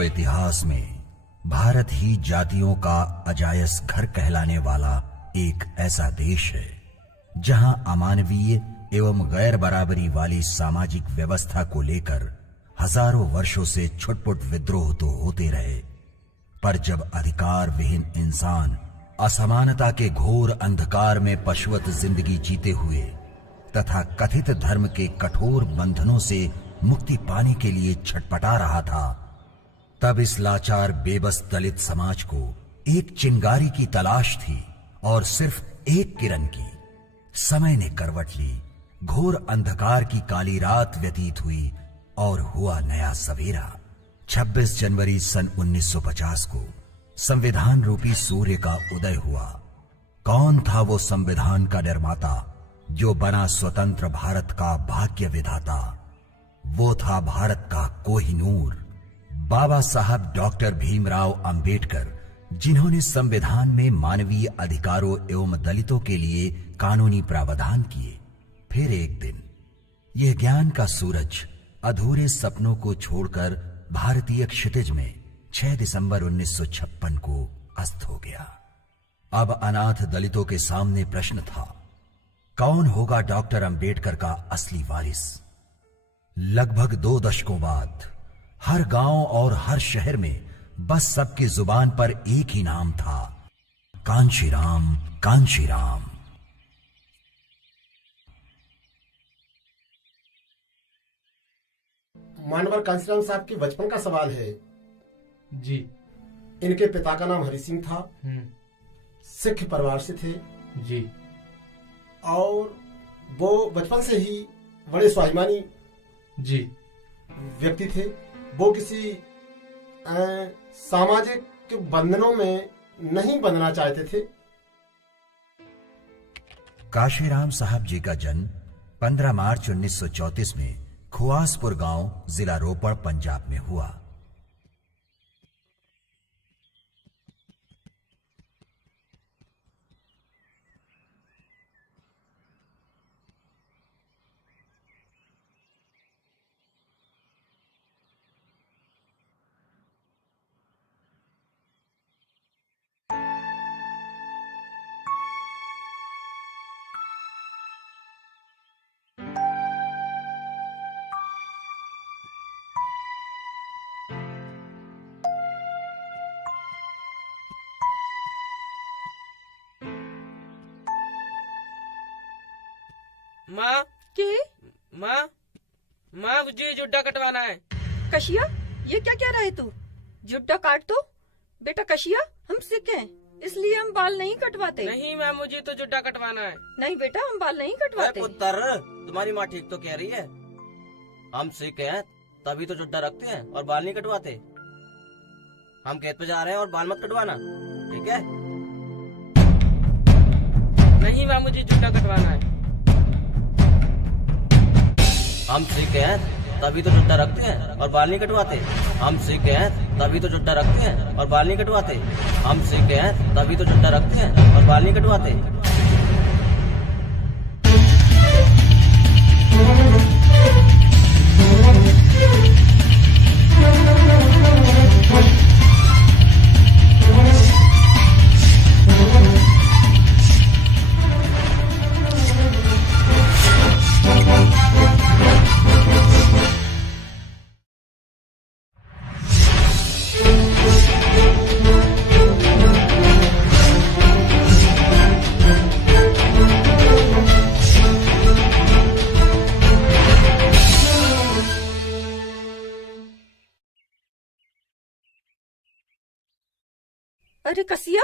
विश्व इतिहास में भारत ही जातियों का अजायस घर कहलाने वाला एक ऐसा देश है जहां अमानवीय एवं गैर बराबरी वाली सामाजिक व्यवस्था को लेकर हजारों वर्षों से छुटपुट विद्रोह तो होते रहे, पर जब अधिकार विहीन इंसान असमानता के घोर अंधकार में पशुवत जिंदगी जीते हुए तथा कथित धर्म के कठोर बंधनों से मुक्ति पाने के लिए छटपटा रहा था, तब इस लाचार बेबस दलित समाज को एक चिंगारी की तलाश थी और सिर्फ एक किरण की। समय ने करवट ली, घोर अंधकार की काली रात व्यतीत हुई और हुआ नया सवेरा। 26 जनवरी सन 1950 को संविधान रूपी सूर्य का उदय हुआ। कौन था वो संविधान का निर्माता जो बना स्वतंत्र भारत का भाग्य विधाता? वो था भारत का कोहिनूर, बाबा साहब डॉक्टर भीमराव अंबेडकर, जिन्होंने संविधान में मानवीय अधिकारों एवं दलितों के लिए कानूनी प्रावधान किए। फिर एक दिन यह ज्ञान का सूरज अधूरे सपनों को छोड़कर भारतीय क्षितिज में 6 दिसंबर 1956 को अस्त हो गया। अब अनाथ दलितों के सामने प्रश्न था, कौन होगा डॉक्टर अंबेडकर का असली वारिस? लगभग 2 दशकों बाद हर गांव और हर शहर में बस सबकी जुबान पर एक ही नाम था, कांशीराम, कांशीराम। मानवर कांशीराम साहब के बचपन का सवाल है जी। इनके पिता का नाम हरि सिंह था, सिख परिवार से थे जी, और वो बचपन से ही बड़े स्वाभिमानी जी व्यक्ति थे। वो किसी सामाजिक बंधनों में नहीं बंधना चाहते थे। कांशीराम साहब जी का जन्म 15 मार्च 1934 में खुआसपुर गांव, जिला रोपड़, पंजाब में हुआ। माँ के माँ माँ मुझे जुड्डा कटवाना है। कशिया, ये क्या कह रहा है तू? जुड्डा काट दो बेटा। कशिया, हम सिख हैं इसलिए हम बाल नहीं कटवाते। नहीं माँ, मुझे तो जुड्डा कटवाना है। नहीं बेटा, हम बाल नहीं कटवाते। पुत्र, तुम्हारी माँ ठीक तो कह रही है। हम सिख हैं तभी तो जुड्डा रखते हैं और बाल नहीं कटवाते। हम खेत पे जा रहे हैं और बाल मत कटवाना, ठीक है? नहीं माँ, मुझे जुड्डा कटवाना है। हम सिख हैं तभी तो जुड्डा रखते हैं और बाल नहीं कटवाते। हम सिख हैं तभी तो जुड्डा रखते हैं और बाल नहीं कटवाते। हम सिख हैं तभी तो जुड्डा रखते हैं और बाल नहीं कटवाते। अरे कसिया,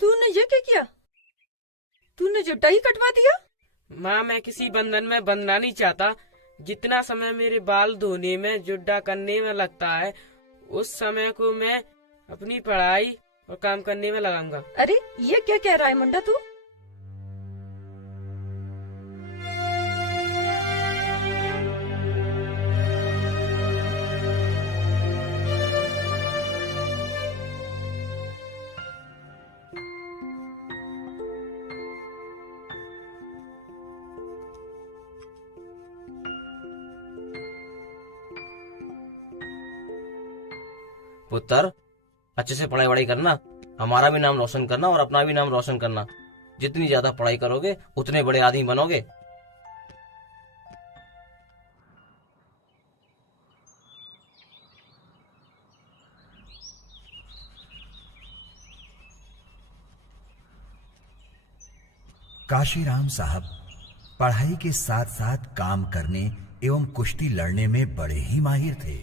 तूने ये क्या किया? तूने जुड्डा ही कटवा दिया? माँ, मैं किसी बंधन में बंधना नहीं चाहता। जितना समय मेरे बाल धोने में, जुड्डा करने में लगता है, उस समय को मैं अपनी पढ़ाई और काम करने में लगाऊंगा। अरे ये क्या कह रहा है मुंडा तू? पुत्र अच्छे से पढ़ाई वढ़ाई करना, हमारा भी नाम रोशन करना और अपना भी नाम रोशन करना। जितनी ज्यादा पढ़ाई करोगे उतने बड़े आदमी बनोगे। काशीराम साहब पढ़ाई के साथ साथ काम करने एवं कुश्ती लड़ने में बड़े ही माहिर थे।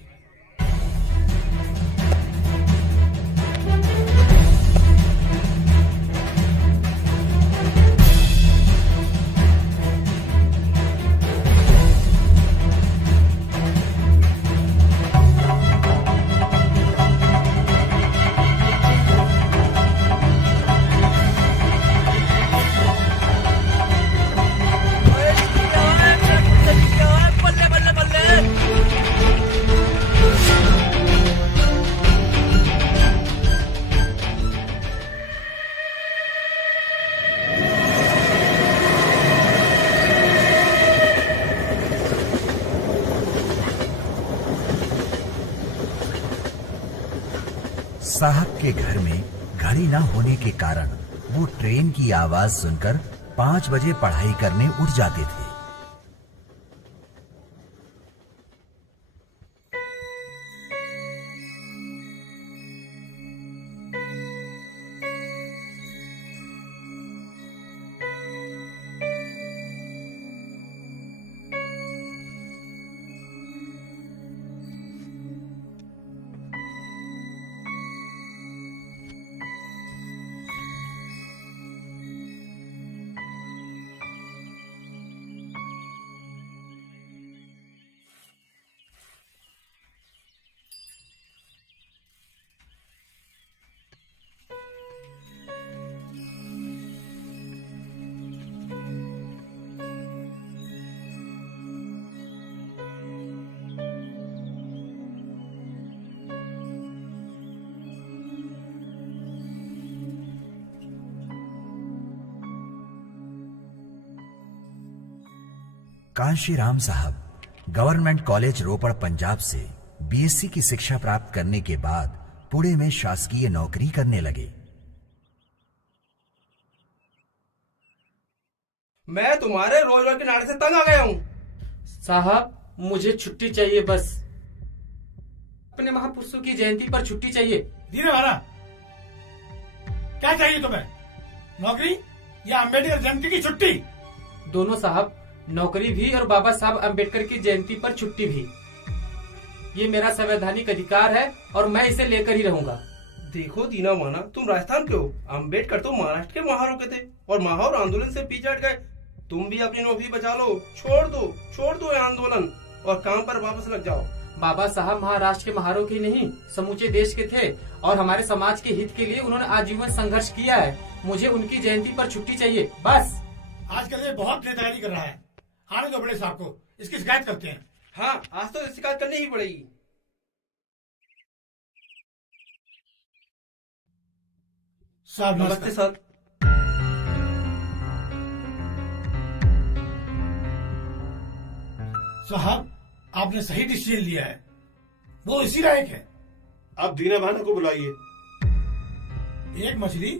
साहब के घर में घड़ी न होने के कारण वो ट्रेन की आवाज सुनकर 5 बजे पढ़ाई करने उठ जाते थे। कांशीराम साहब गवर्नमेंट कॉलेज रोपड़ पंजाब से बीएससी की शिक्षा प्राप्त करने के बाद पुणे में शासकीय नौकरी करने लगे। मैं तुम्हारे रोज के नारे से तंग आ गया हूँ। साहब मुझे छुट्टी चाहिए, बस अपने महापुरुषों की जयंती पर छुट्टी चाहिए। धीरे वाला, क्या चाहिए तुम्हें? नौकरी या अम्बेडकर जयंती की छुट्टी? दोनों साहब, नौकरी भी और बाबा साहब अम्बेडकर की जयंती पर छुट्टी भी। ये मेरा संवैधानिक अधिकार है और मैं इसे लेकर ही रहूंगा। देखो दीना माना, तुम राजस्थान के हो, अम्बेडकर तो महाराष्ट्र के महारों के थे और महार आंदोलन से पीछे हट गए। तुम भी अपनी नौकरी बचा लो, छोड़ दो ये आंदोलन और काम पर वापस लग जाओ। बाबा साहब महाराष्ट्र के महारों की नहीं, समूचे देश के थे और हमारे समाज के हित के लिए उन्होंने आजीवन संघर्ष किया है। मुझे उनकी जयंती पर छुट्टी चाहिए, बस। आजकल ये बहुत नेतागिरी कर रहा है। आने दो बड़े साहब को, इसकी शिकायत करते हैं। हाँ, आज तो शिकायत करनी ही पड़ेगी। साहब नमस्ते सर। साहब, आपने सही डिसीजन लिया है, वो इसी लायक है। आप दीना भाना को बुलाइए। एक मछली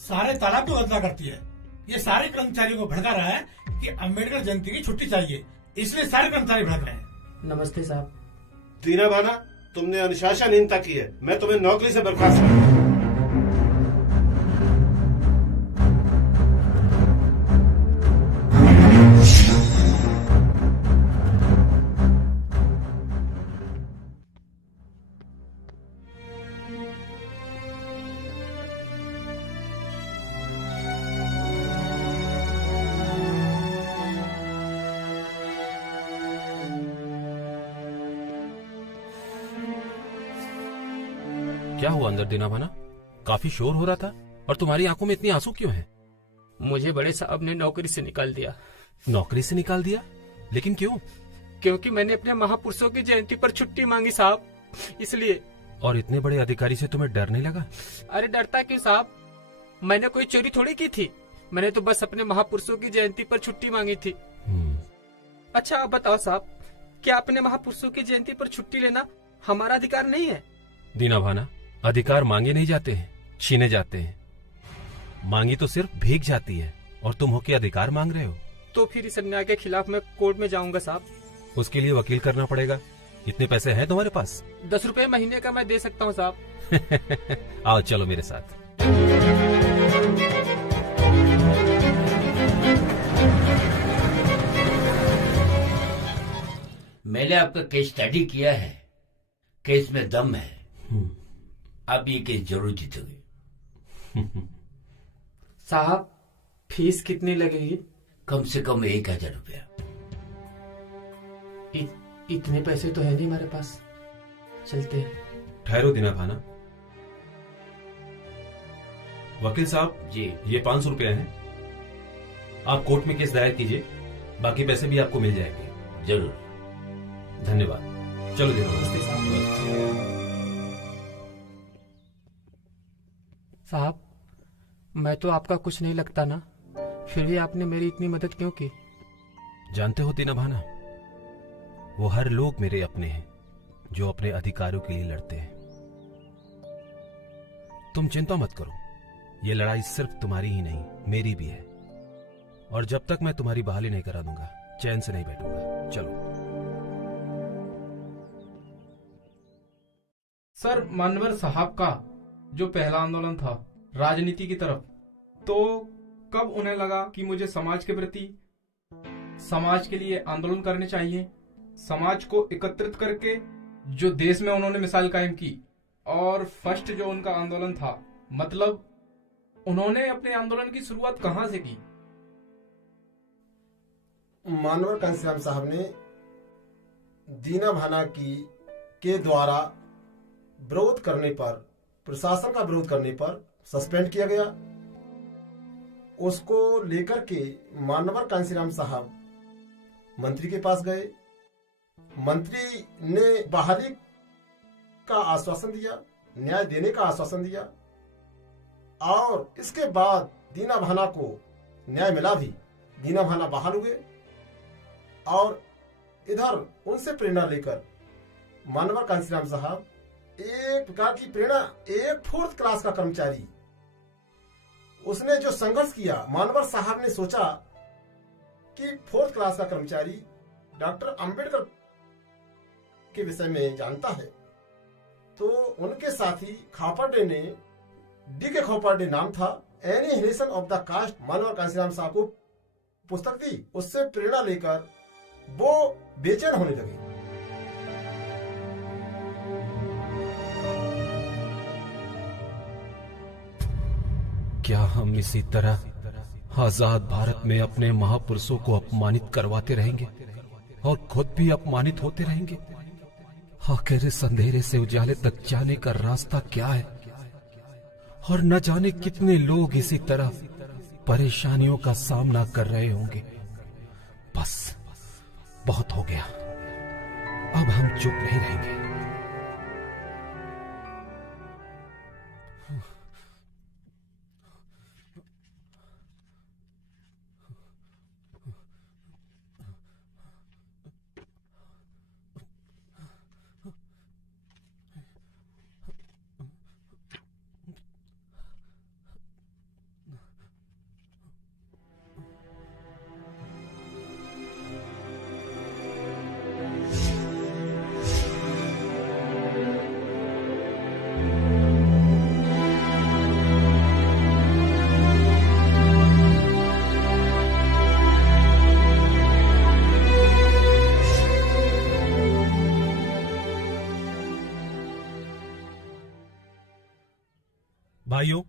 सारे तालाब को गंदा करती है। ये सारे कर्मचारियों को भड़का रहा है कि अम्बेडकर जयंती की छुट्टी चाहिए, इसलिए सारे कर्मचारी भड़क रहे हैं। नमस्ते साहब। दीना भाना, तुमने अनुशासनहीनता की है। मैं तुम्हें नौकरी से बर्खास्त करूंगा। क्या हुआ अंदर दीना भाना? काफी शोर हो रहा था और तुम्हारी आंखों में इतनी आंसू क्यों हैं? मुझे बड़े साहब ने नौकरी से निकाल दिया। नौकरी से निकाल दिया? लेकिन क्यों? क्योंकि मैंने अपने महापुरुषों की जयंती पर छुट्टी मांगी साहब, इसलिए। और इतने बड़े अधिकारी से तुम्हें डर नहीं लगा? अरे डरता क्यों साहब, मैंने कोई चोरी थोड़ी की थी। मैंने तो बस अपने महापुरुषों की जयंती पर छुट्टी मांगी थी। अच्छा आप बताओ साहब, क्या अपने महापुरुषों की जयंती पर छुट्टी लेना हमारा अधिकार नहीं है? दीना भाना, अधिकार मांगे नहीं जाते हैं, छीने जाते हैं। मांगी तो सिर्फ भीख जाती है, और तुम होके अधिकार मांग रहे हो। तो फिर इस अन्याय के खिलाफ मैं कोर्ट में जाऊंगा साहब। उसके लिए वकील करना पड़ेगा। इतने पैसे हैं तुम्हारे पास? 10 रुपए महीने का मैं दे सकता हूँ साहब। आओ चलो मेरे साथ। मैंने आपका केस स्टडी किया है, केस में दम है। आप ये केस जरूर जीतोगे। साहब फीस कितनी लगेगी? कम से कम 1000 रुपया। इतने पैसे तो है नहीं हमारे पास, चलते हैं। ठहरो दीना भाना। वकील साहब जी, ये 500 रुपया है। आप कोर्ट में केस दायर कीजिए, बाकी पैसे भी आपको मिल जाएंगे। जरूर। धन्यवाद। चलो दीना। साहब मैं तो आपका कुछ नहीं लगता ना, फिर भी आपने मेरी इतनी मदद क्यों की? जानते हो दीना भाना, वो हर लोग मेरे अपने हैं जो अपने अधिकारों के लिए लड़ते हैं। तुम चिंता मत करो, ये लड़ाई सिर्फ तुम्हारी ही नहीं मेरी भी है, और जब तक मैं तुम्हारी बहाली नहीं करा दूंगा चैन से नहीं बैठूंगा। चलो। सर, मानवर साहब का जो पहला आंदोलन था राजनीति की तरफ, तो कब उन्हें लगा कि मुझे समाज के प्रति, समाज के लिए आंदोलन करने चाहिए, समाज को एकत्रित करके जो देश में उन्होंने मिसाल कायम की। और फर्स्ट जो उनका आंदोलन था, मतलब उन्होंने अपने आंदोलन की शुरुआत कहां से की? मानवर घनश्याम साहब ने दीना भाना के द्वारा विरोध करने पर, प्रशासन का विरोध करने पर सस्पेंड किया गया। उसको लेकर के मानवर कांसीराम साहब मंत्री के पास गए। मंत्री ने बहाली का आश्वासन दिया, न्याय देने का आश्वासन दिया, और इसके बाद दीना भाना को न्याय मिला भी। दीना भाना बहाल हुए, और इधर उनसे प्रेरणा लेकर मानवर कांसीराम साहब एक प्रकार की प्रेरणा, एक 4th क्लास का कर्मचारी, उसने जो संघर्ष किया, मानवर साहब ने सोचा कि 4th क्लास का कर्मचारी डॉक्टर अंबेडकर के विषय में जानता है, तो उनके साथी खापर्डे ने, डी.के. खापर्डे नाम था, एनिहिलेशन ऑफ द कास्ट, मानवर कांसीराम साहब को पुस्तक दी। उससे प्रेरणा लेकर वो बेचैन होने लगे। क्या हम इसी तरह आजाद भारत में अपने महापुरुषों को अपमानित करवाते रहेंगे और खुद भी अपमानित होते रहेंगे? आखिर इस अंधेरे से उजाले तक जाने का रास्ता क्या है? और न जाने कितने लोग इसी तरह परेशानियों का सामना कर रहे होंगे। बस बहुत हो गया, अब हम चुप नहीं रहेंगे। भाइयों,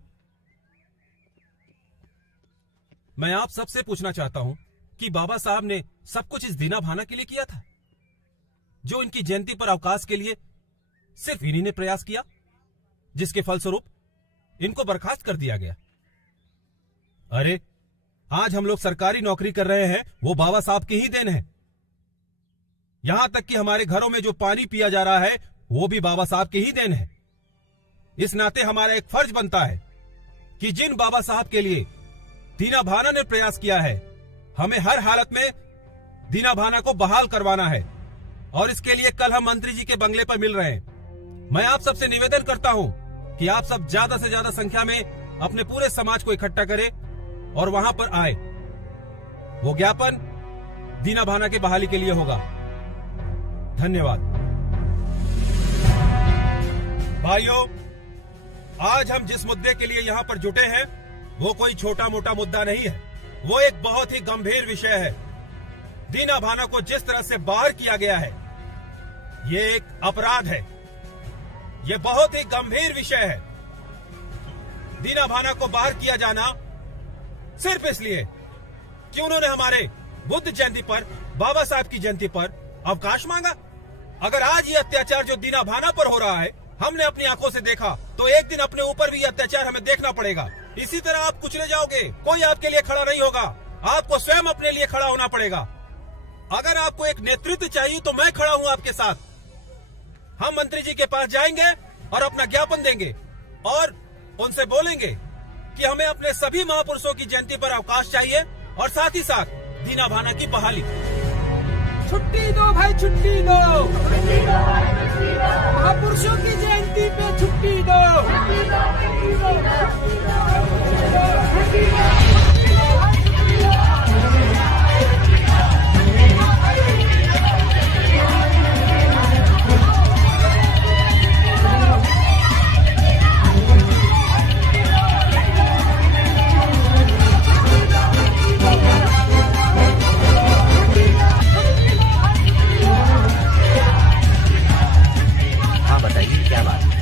मैं आप सबसे पूछना चाहता हूं कि बाबा साहब ने सब कुछ इस दीना भाना के लिए किया था, जो इनकी जयंती पर अवकाश के लिए सिर्फ इन्हीं ने प्रयास किया, जिसके फलस्वरूप इनको बर्खास्त कर दिया गया। अरे आज हम लोग सरकारी नौकरी कर रहे हैं, वो बाबा साहब की ही देन है। यहां तक कि हमारे घरों में जो पानी पिया जा रहा है वो भी बाबा साहब की ही देन है। इस नाते हमारा एक फर्ज बनता है कि जिन बाबा साहब के लिए दीना भाना ने प्रयास किया है, हमें हर हालत में दीना भाना को बहाल करवाना है। और इसके लिए कल हम मंत्री जी के बंगले पर मिल रहे हैं। मैं आप सबसे निवेदन करता हूं कि आप सब ज्यादा से ज्यादा संख्या में अपने पूरे समाज को इकट्ठा करें और वहां पर आए। वो ज्ञापन दीना भाना की बहाली के लिए होगा। धन्यवाद। भाइयों, आज हम जिस मुद्दे के लिए यहाँ पर जुटे हैं वो कोई छोटा मोटा मुद्दा नहीं है, वो एक बहुत ही गंभीर विषय है। दीना भाना को जिस तरह से बाहर किया गया है ये एक अपराध है, ये बहुत ही गंभीर विषय है। दीना भाना को बाहर किया जाना सिर्फ इसलिए कि उन्होंने हमारे बुद्ध जयंती पर, बाबा साहब की जयंती पर अवकाश मांगा। अगर आज ये अत्याचार जो दीना भाना पर हो रहा है हमने अपनी आंखों से देखा, तो एक दिन अपने ऊपर भी ये अत्याचार हमें देखना पड़ेगा। इसी तरह आप कुचले जाओगे, कोई आपके लिए खड़ा नहीं होगा, आपको स्वयं अपने लिए खड़ा होना पड़ेगा। अगर आपको एक नेतृत्व चाहिए तो मैं खड़ा हूं आपके साथ। हम मंत्री जी के पास जाएंगे और अपना ज्ञापन देंगे और उनसे बोलेंगे कि हमें अपने सभी महापुरुषों की जयंती पर अवकाश चाहिए और साथ ही साथ दीना भाना की बहाली। छुट्टी दो भाई, छुट्टी दो। महापुरुषों की जयंती पे छुट्टी दो। बताइए क्या बात है?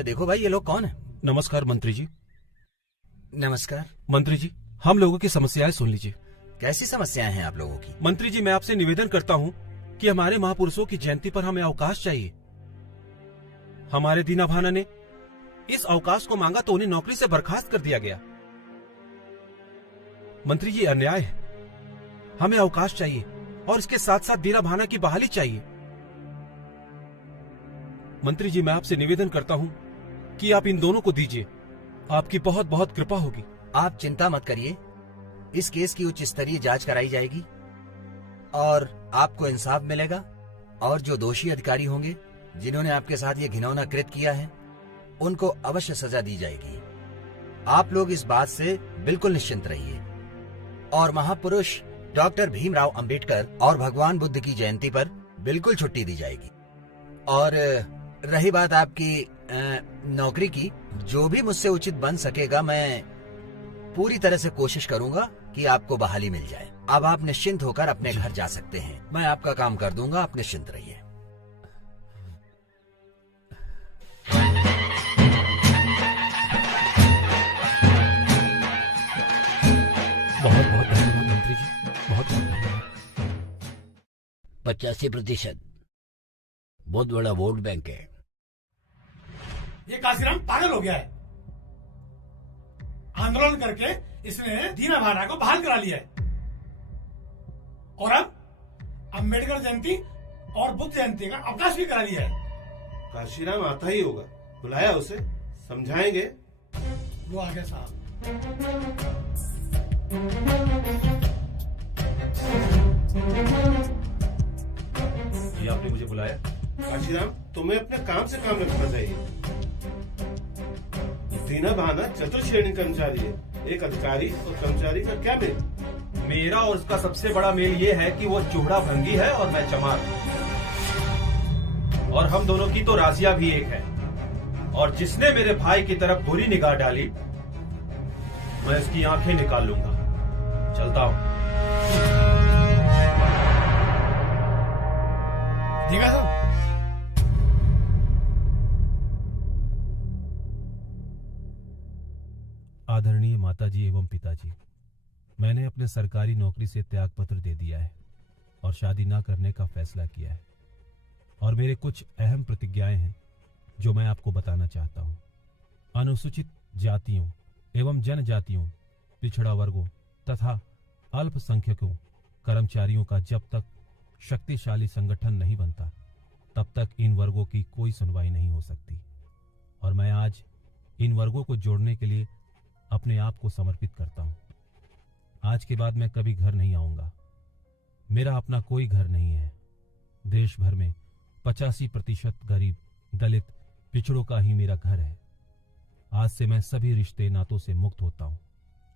देखो भाई, ये लोग कौन है? नमस्कार मंत्री जी। नमस्कार मंत्री जी, हम लोगों की समस्याएं सुन लीजिए। कैसी समस्याएं हैं आप लोगों की? मंत्री जी, मैं आपसे निवेदन करता हूं कि हमारे महापुरुषों की जयंती पर हमें अवकाश चाहिए। हमारे दीना भाना ने इस अवकाश को मांगा तो उन्हें नौकरी से बर्खास्त कर दिया गया। मंत्री जी, अन्याय है। हमें अवकाश चाहिए और इसके साथ साथ दीना भाना की बहाली चाहिए। मंत्री जी, मैं आपसे निवेदन करता हूं कि आप इन दोनों को दीजिए, आपकी बहुत बहुत कृपा होगी। आप चिंता मत करिए, इस केस की उच्च स्तरीय जांच कराई जाएगी और आपको इंसाफ मिलेगा और जो दोषी अधिकारी होंगे जिन्होंने आपके साथ ये घिनौना कृत्य किया है उनको अवश्य सजा दी जाएगी। आप लोग इस बात से बिल्कुल निश्चिंत रहिए। और महापुरुष डॉक्टर भीमराव अंबेडकर और भगवान बुद्ध की जयंती पर बिल्कुल छुट्टी दी जाएगी। और रही बात आपकी नौकरी की, जो भी मुझसे उचित बन सकेगा मैं पूरी तरह से कोशिश करूंगा कि आपको बहाली मिल जाए। अब आप निश्चिंत होकर अपने घर जा सकते हैं। मैं आपका काम कर दूंगा, आप निश्चिंत रहिए। बहुत बहुत धन्यवाद मंत्री जी, बहुत बहुत धन्यवाद। 85% बहुत बड़ा वोट बैंक है। ये काशीराम पागल हो गया है। आंदोलन करके इसने दीना भाना को बहाल करा लिया है और अब अम्बेडकर जयंती और बुद्ध जयंती का अवकाश भी करा लिया है। काशीराम आता ही होगा, बुलाया उसे, समझाएंगे। वो आ गया साहब। ये आपने मुझे बुलाया? काशीराम, तुम्हें अपने काम से काम रखना चाहिए। दीना भाना चतुर्थ श्रेणी कर्मचारी है। एक अधिकारी और कर्मचारी का क्या मेल? मेरा और उसका सबसे बड़ा मेल ये है कि वो चूड़ा भंगी है और मैं चमार, और हम दोनों की तो राजिया भी एक है। और जिसने मेरे भाई की तरफ बुरी निगाह डाली मैं उसकी आंखें निकाल लूंगा। चलता हूं। ठीक है साहब। आदरणीय माताजी एवं पिताजी, मैंने अपने सरकारी नौकरी से त्याग पत्र दे दिया है। और शादी ना करने का फैसला किया है। और मेरे कुछ अहम प्रतिज्ञाएं हैं जो मैं आपको बताना चाहता हूं। अनुसूचित जातियों एवं जनजातियों, पिछड़ा वर्गों तथा अल्पसंख्यकों कर्मचारियों का जब तक शक्तिशाली संगठन नहीं बनता तब तक इन वर्गों की कोई सुनवाई नहीं हो सकती। और मैं आज इन वर्गों को जोड़ने के लिए अपने आप को समर्पित करता हूं। आज के बाद मैं कभी घर नहीं आऊंगा। मेरा अपना कोई घर नहीं है। देश भर में 85% गरीब, दलित, पिछड़ों का ही मेरा घर है। आज से मैं सभी रिश्ते नातों से मुक्त होता हूं।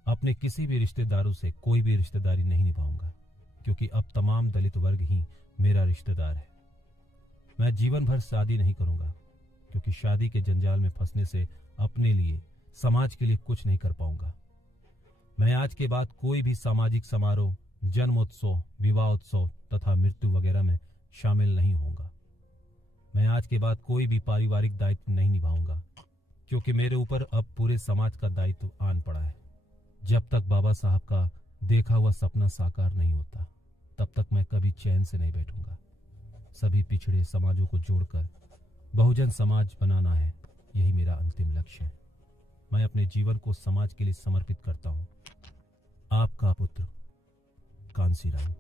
अपने किसी भी रिश्तेदारों से कोई भी रिश्तेदारी नहीं निभाऊंगा, क्योंकि अब तमाम दलित वर्ग ही मेरा रिश्तेदार है। मैं जीवन भर शादी नहीं करूंगा, क्योंकि शादी के जंजाल में फंसने से अपने लिए, समाज के लिए कुछ नहीं कर पाऊंगा। मैं आज के बाद कोई भी सामाजिक समारोह, जन्मोत्सव, विवाहोत्सव तथा मृत्यु वगैरह में शामिल नहीं होऊंगा। मैं आज के बाद कोई भी पारिवारिक दायित्व नहीं निभाऊंगा, क्योंकि मेरे ऊपर अब पूरे समाज का दायित्व आन पड़ा है। जब तक बाबा साहब का देखा हुआ सपना साकार नहीं होता, तब तक मैं कभी चैन से नहीं बैठूंगा। सभी पिछड़े समाजों को जोड़कर बहुजन समाज बनाना है, यही मेरा अंतिम लक्ष्य है। मैं अपने जीवन को समाज के लिए समर्पित करता हूं। आपका पुत्र कांसीराम।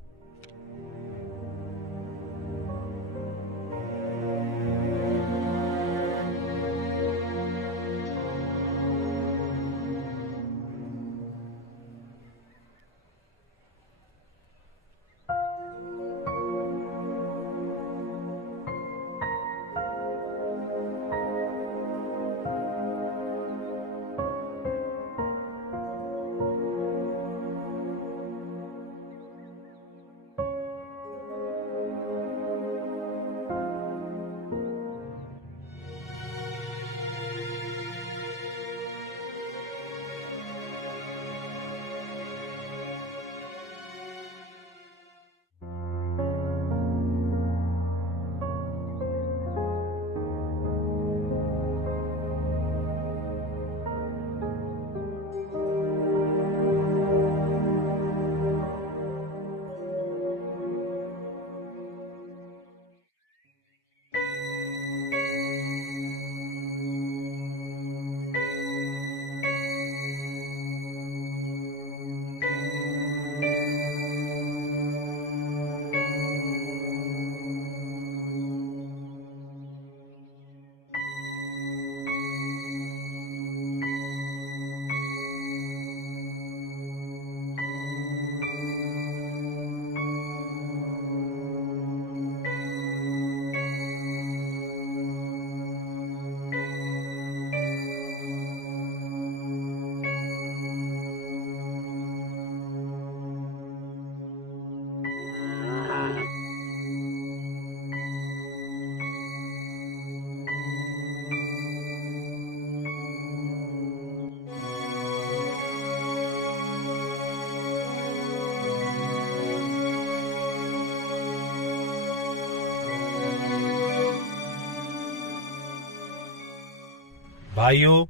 भाइयों,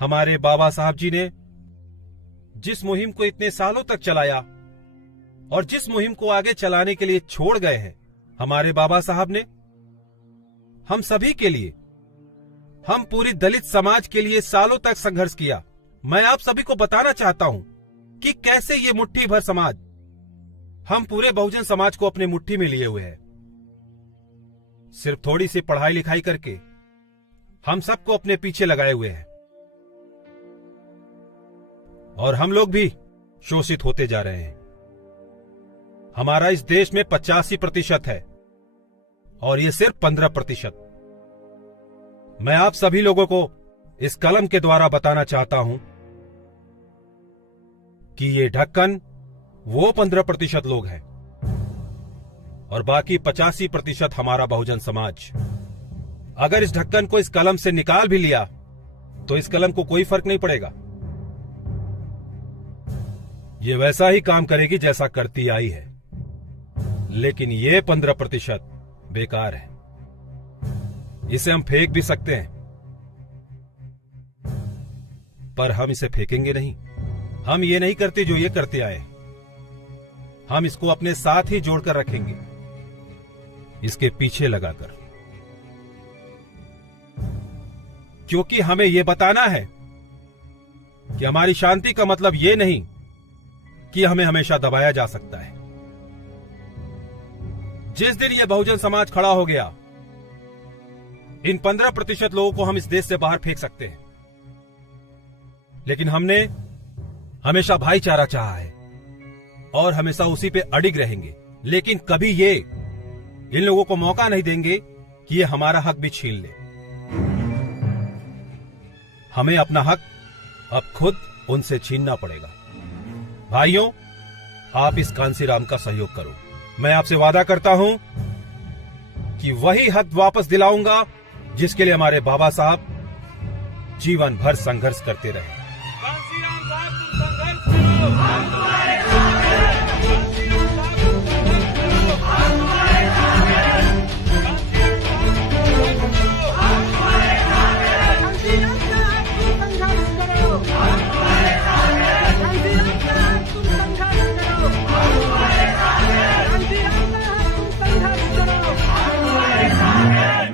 हमारे बाबा साहब जी ने जिस मुहिम को इतने सालों तक चलाया और जिस मुहिम को आगे चलाने के लिए छोड़ गए हैं, हमारे बाबा साहब ने हम सभी के लिए, हम पूरी दलित समाज के लिए सालों तक संघर्ष किया। मैं आप सभी को बताना चाहता हूं कि कैसे ये मुट्ठी भर समाज, हम पूरे बहुजन समाज को अपने मुट्ठी में लिए हुए हैं। सिर्फ थोड़ी सी पढ़ाई लिखाई करके हम सबको अपने पीछे लगाए हुए हैं और हम लोग भी शोषित होते जा रहे हैं। हमारा इस देश में 85% है और ये सिर्फ 15%। मैं आप सभी लोगों को इस कलम के द्वारा बताना चाहता हूं कि ये ढक्कन वो 15% लोग हैं और बाकी 85% हमारा बहुजन समाज। अगर इस ढक्कन को इस कलम से निकाल भी लिया तो इस कलम को कोई फर्क नहीं पड़ेगा। ये वैसा ही काम करेगी जैसा करती आई है, लेकिन ये 15% बेकार है। इसे हम फेंक भी सकते हैं, पर हम इसे फेंकेंगे नहीं। हम ये नहीं करते जो ये करते आए। हम इसको अपने साथ ही जोड़कर रखेंगे, इसके पीछे लगाकर, क्योंकि हमें यह बताना है कि हमारी शांति का मतलब यह नहीं कि हमें हमेशा दबाया जा सकता है। जिस दिन यह बहुजन समाज खड़ा हो गया, इन 15% लोगों को हम इस देश से बाहर फेंक सकते हैं, लेकिन हमने हमेशा भाईचारा चाहा है और हमेशा उसी पे अडिग रहेंगे। लेकिन कभी ये इन लोगों को मौका नहीं देंगे कि ये हमारा हक भी छीन ले। हमें अपना हक अब खुद उनसे छीनना पड़ेगा। भाइयों, आप इस कांसीराम का सहयोग करो। मैं आपसे वादा करता हूं कि वही हक वापस दिलाऊंगा जिसके लिए हमारे बाबा साहब जीवन भर संघर्ष करते रहे। कांसीराम साहब, तुम संघर्ष करो, हम तुम्हारे साथ हैं। कांसीराम साहब, तुम संघर्ष करो, हम तुम्हारे साथ हैं। कांसीराम साहब, तुम संघर्ष करो, हम तुम्हारे साथ हैं। कांसीराम साहब, तुम संघर्ष करो, हम तुम्हारे साथ हैं। कांसीराम साहब, तुम संघर्ष करो, हम तुम्हारे साथ हैं। कांसीराम साहब, तुम संघर्ष करो, हम तुम्हारे साथ हैं।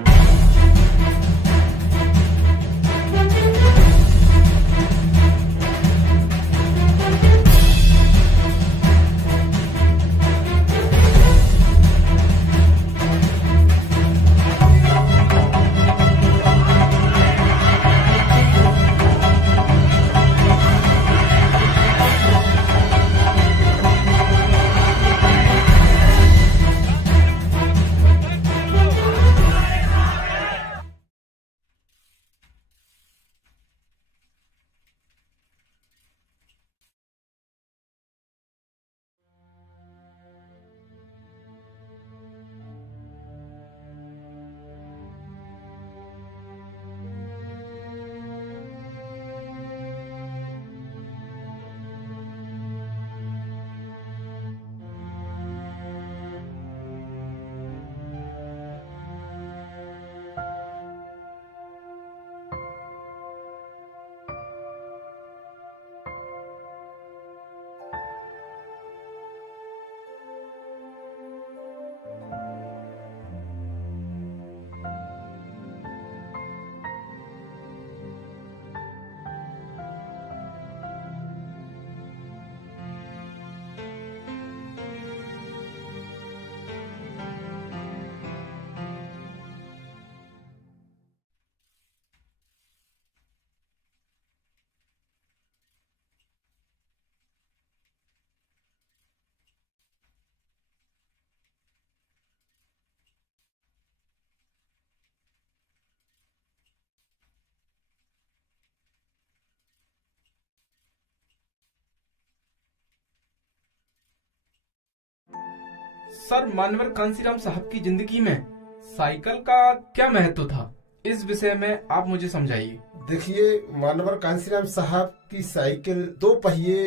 सर, मानवर कांसीराम साहब की जिंदगी में साइकिल का क्या महत्व था, इस विषय में आप मुझे समझाइए। देखिए, मानवर कांसीराम साहब की साइकिल 2 पहिए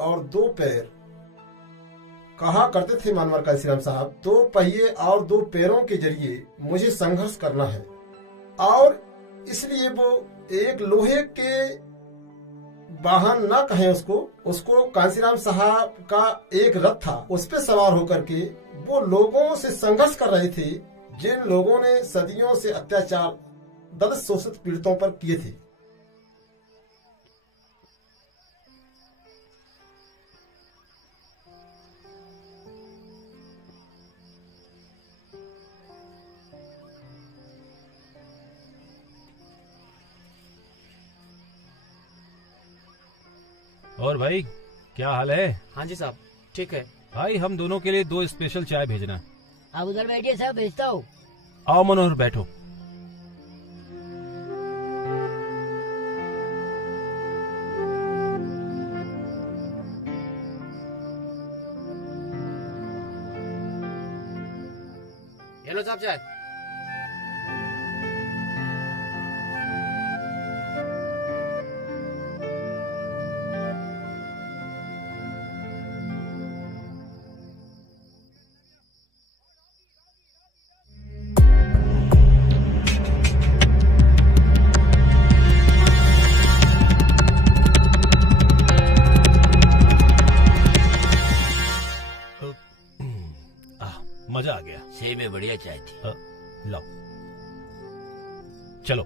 और 2 पैर कहा करते थे। मानवर कांसीराम साहब 2 पहिए और 2 पैरों के जरिए मुझे संघर्ष करना है, और इसलिए वो एक लोहे के वाहन ना कहें उसको कांसीराम साहब का एक रथ था, उस पे सवार होकर के वो लोगों से संघर्ष कर रहे थे जिन लोगों ने सदियों से अत्याचार दलित शोषित पीड़ितों पर किए थे। और भाई, क्या हाल है? हाँ जी साहब, ठीक है। भाई, हम दोनों के लिए 2 स्पेशल चाय भेजना। आप उधर बैठिए साहब, भेजता हूँ। आओ मनोहर, बैठो। ये लो साहब चाय। मजा आ गया। सही में बढ़िया चाय थी। लाओ चलो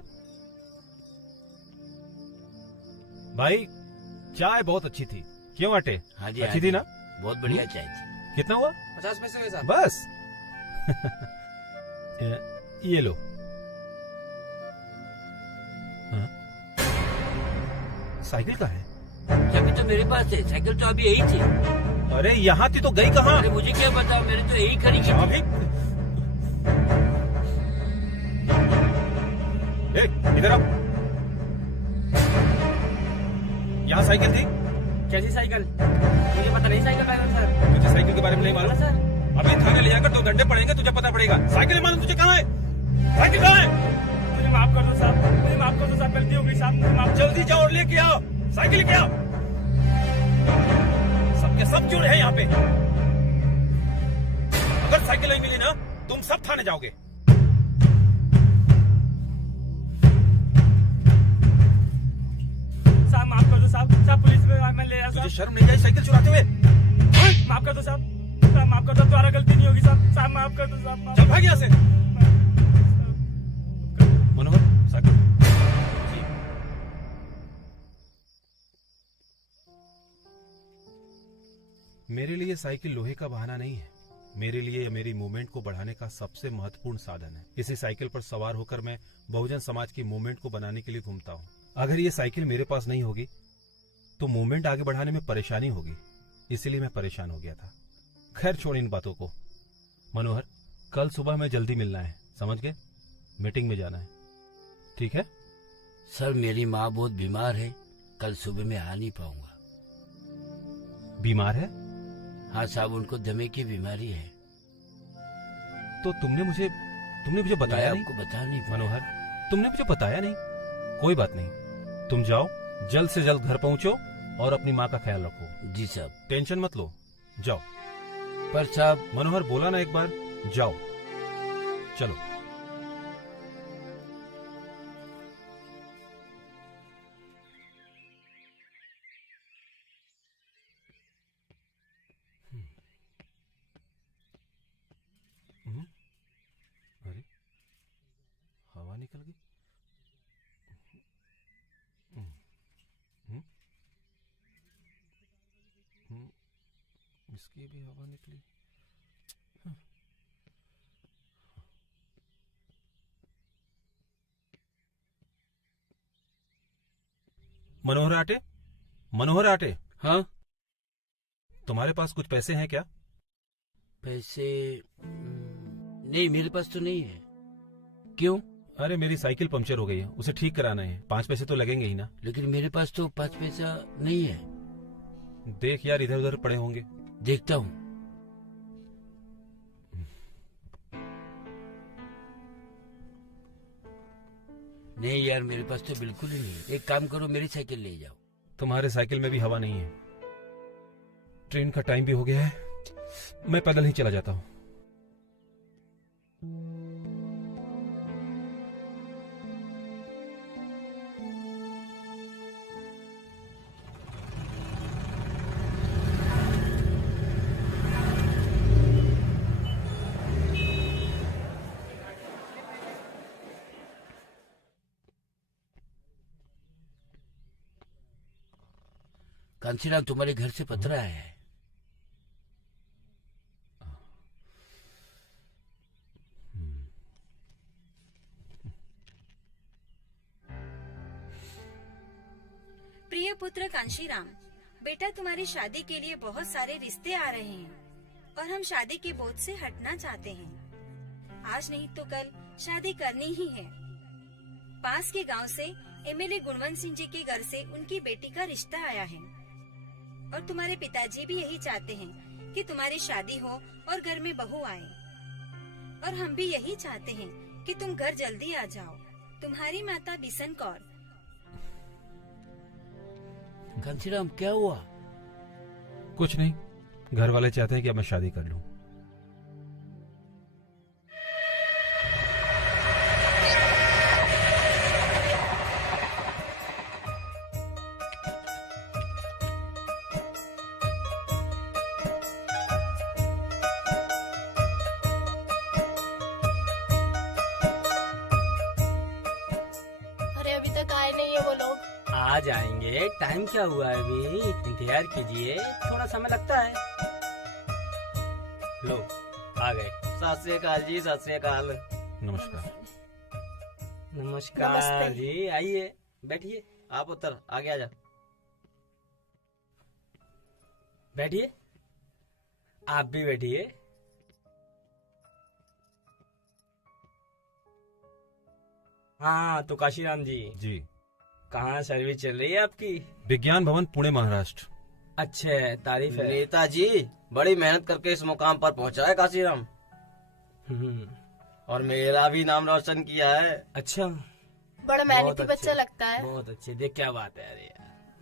भाई, चाय बहुत अच्छी थी। क्यों आटे? हाँ जी, अच्छी थी ना? बहुत बढ़िया चाय थी। कितना हुआ? 50 पैसे हुए साहब। बस ये लो। हाँ? साइकिल का है? चाबी तो मेरे पास है, साइकिल तो अभी यही थी। अरे यहाँ थी तो गई कहाँ? अरे मुझे क्या पता, मैंने तो यही खड़ी की चाबी? इधर आओ। यहाँ साइकिल थी? कैसी साइकिल? मुझे पता नहीं साइकिल ड्राइवर सर। तुझे साइकिल के बारे में नहीं मालूम? सर अभी थाने ले जाकर 2 घंटे पड़ेंगे, तुझे पता पड़ेगा। साइकिल मालूम तुझे कहाँ है? साइकिल कहाँ है? मुझे माफ कर दो साहब, मुझे माफ कर दो साहब, गलती हो गई साहब, मुझे माफ। जल्दी जाओ और लेके आओ, साइकिल लेके आओ। सबके सब जुड़े हैं यहाँ पे। अगर साइकिल नहीं मिली ना, तुम सब थाने जाओगे। साहब माफ कर दो साहब, साहब पुलिस में मैं ले आया साहब। तुझे शर्म नहीं आई साइकिल चुराते हुए? माफ कर दो साहब, साहब माफ कर दो, दोबारा गलती नहीं होगी साहब, साहब माफ कर दो साहब। चल भाग यहाँ से। मनोहर साइकिल। मेरे लिए साइकिल लोहे का बहाना नहीं है। मेरे लिए मेरी मूवमेंट को बढ़ाने का सबसे महत्वपूर्ण साधन है। इसी साइकिल पर सवार होकर मैं बहुजन समाज की मूवमेंट को बनाने के लिए घूमता हूँ। अगर ये साइकिल मेरे पास नहीं होगी तो मूवमेंट आगे बढ़ाने में परेशानी होगी, इसीलिए मैं परेशान हो गया था। खैर छोड़ इन बातों को। मनोहर, कल सुबह में जल्दी मिलना है, समझ गए? मीटिंग में जाना है, ठीक है? सर मेरी माँ बहुत बीमार है, कल सुबह में आ नहीं पाऊंगा। बीमार है? हाँ साहब, उनको दमे की बीमारी है। तो तुमने मुझे बताया नहीं? आपको बता नहीं पाया। मनोहर, तुमने मुझे बताया नहीं। कोई बात नहीं, तुम जाओ, जल्द से जल्द घर पहुंचो और अपनी माँ का ख्याल रखो। जी साहब। टेंशन मत लो, जाओ। पर साहब, मनोहर बोला ना एक बार, जाओ। चलो। अरे हवा निकल गई। इसकी भी हवा निकली। मनोहर आटे, मनोहर आटे। हाँ? तुम्हारे पास कुछ पैसे हैं क्या? पैसे नहीं, मेरे पास तो नहीं है। क्यों? अरे मेरी साइकिल पंक्चर हो गई है, उसे ठीक कराना है। 5 पैसे तो लगेंगे ही ना। लेकिन मेरे पास तो 5 पैसा नहीं है। देख यार, इधर उधर पड़े होंगे। देखता हूँ। नहीं यार, मेरे पास तो बिल्कुल ही नहीं है। एक काम करो, मेरी साइकिल ले जाओ। तुम्हारे साइकिल में भी हवा नहीं है। ट्रेन का टाइम भी हो गया है, मैं पैदल ही चला जाता हूँ। कांसीराम, तुम्हारे घर से पत्र आया है। प्रिय पुत्र कांशीराम, बेटा तुम्हारी शादी के लिए बहुत सारे रिश्ते आ रहे हैं और हम शादी के बोझ से हटना चाहते हैं। आज नहीं तो कल शादी करनी ही है। पास के गांव से एमएलए गुणवंत सिंह जी के घर से उनकी बेटी का रिश्ता आया है और तुम्हारे पिताजी भी यही चाहते हैं कि तुम्हारी शादी हो और घर में बहू आए, और हम भी यही चाहते हैं कि तुम घर जल्दी आ जाओ। तुम्हारी माता बिशन कौर। कांसीराम, क्या हुआ? कुछ नहीं, घर वाले चाहते हैं कि अब मैं शादी कर लूं। आ जाएंगे, टाइम क्या हुआ है अभी, इंतजार कीजिए, थोड़ा समय लगता है। लो आ गए। सत श्री अकाल जी, सत श्री अकाल। नमस्कार। नमस्कार जी, आइए बैठिए। आप उत्तर आगे आ जा। बैठिए, आप भी बैठिए। हाँ तो काशीराम जी जी, कहाँ सर्विस चल रही है आपकी? विज्ञान भवन पुणे महाराष्ट्र। अच्छे, तारीफ है। नेताजी बड़ी मेहनत करके इस मुकाम पर पहुंचा है काशीराम, और मेरा भी नाम रोशन किया है। अच्छा, बड़ा मेहनती बच्चा लगता है। बहुत अच्छे, देख क्या बात है। अरे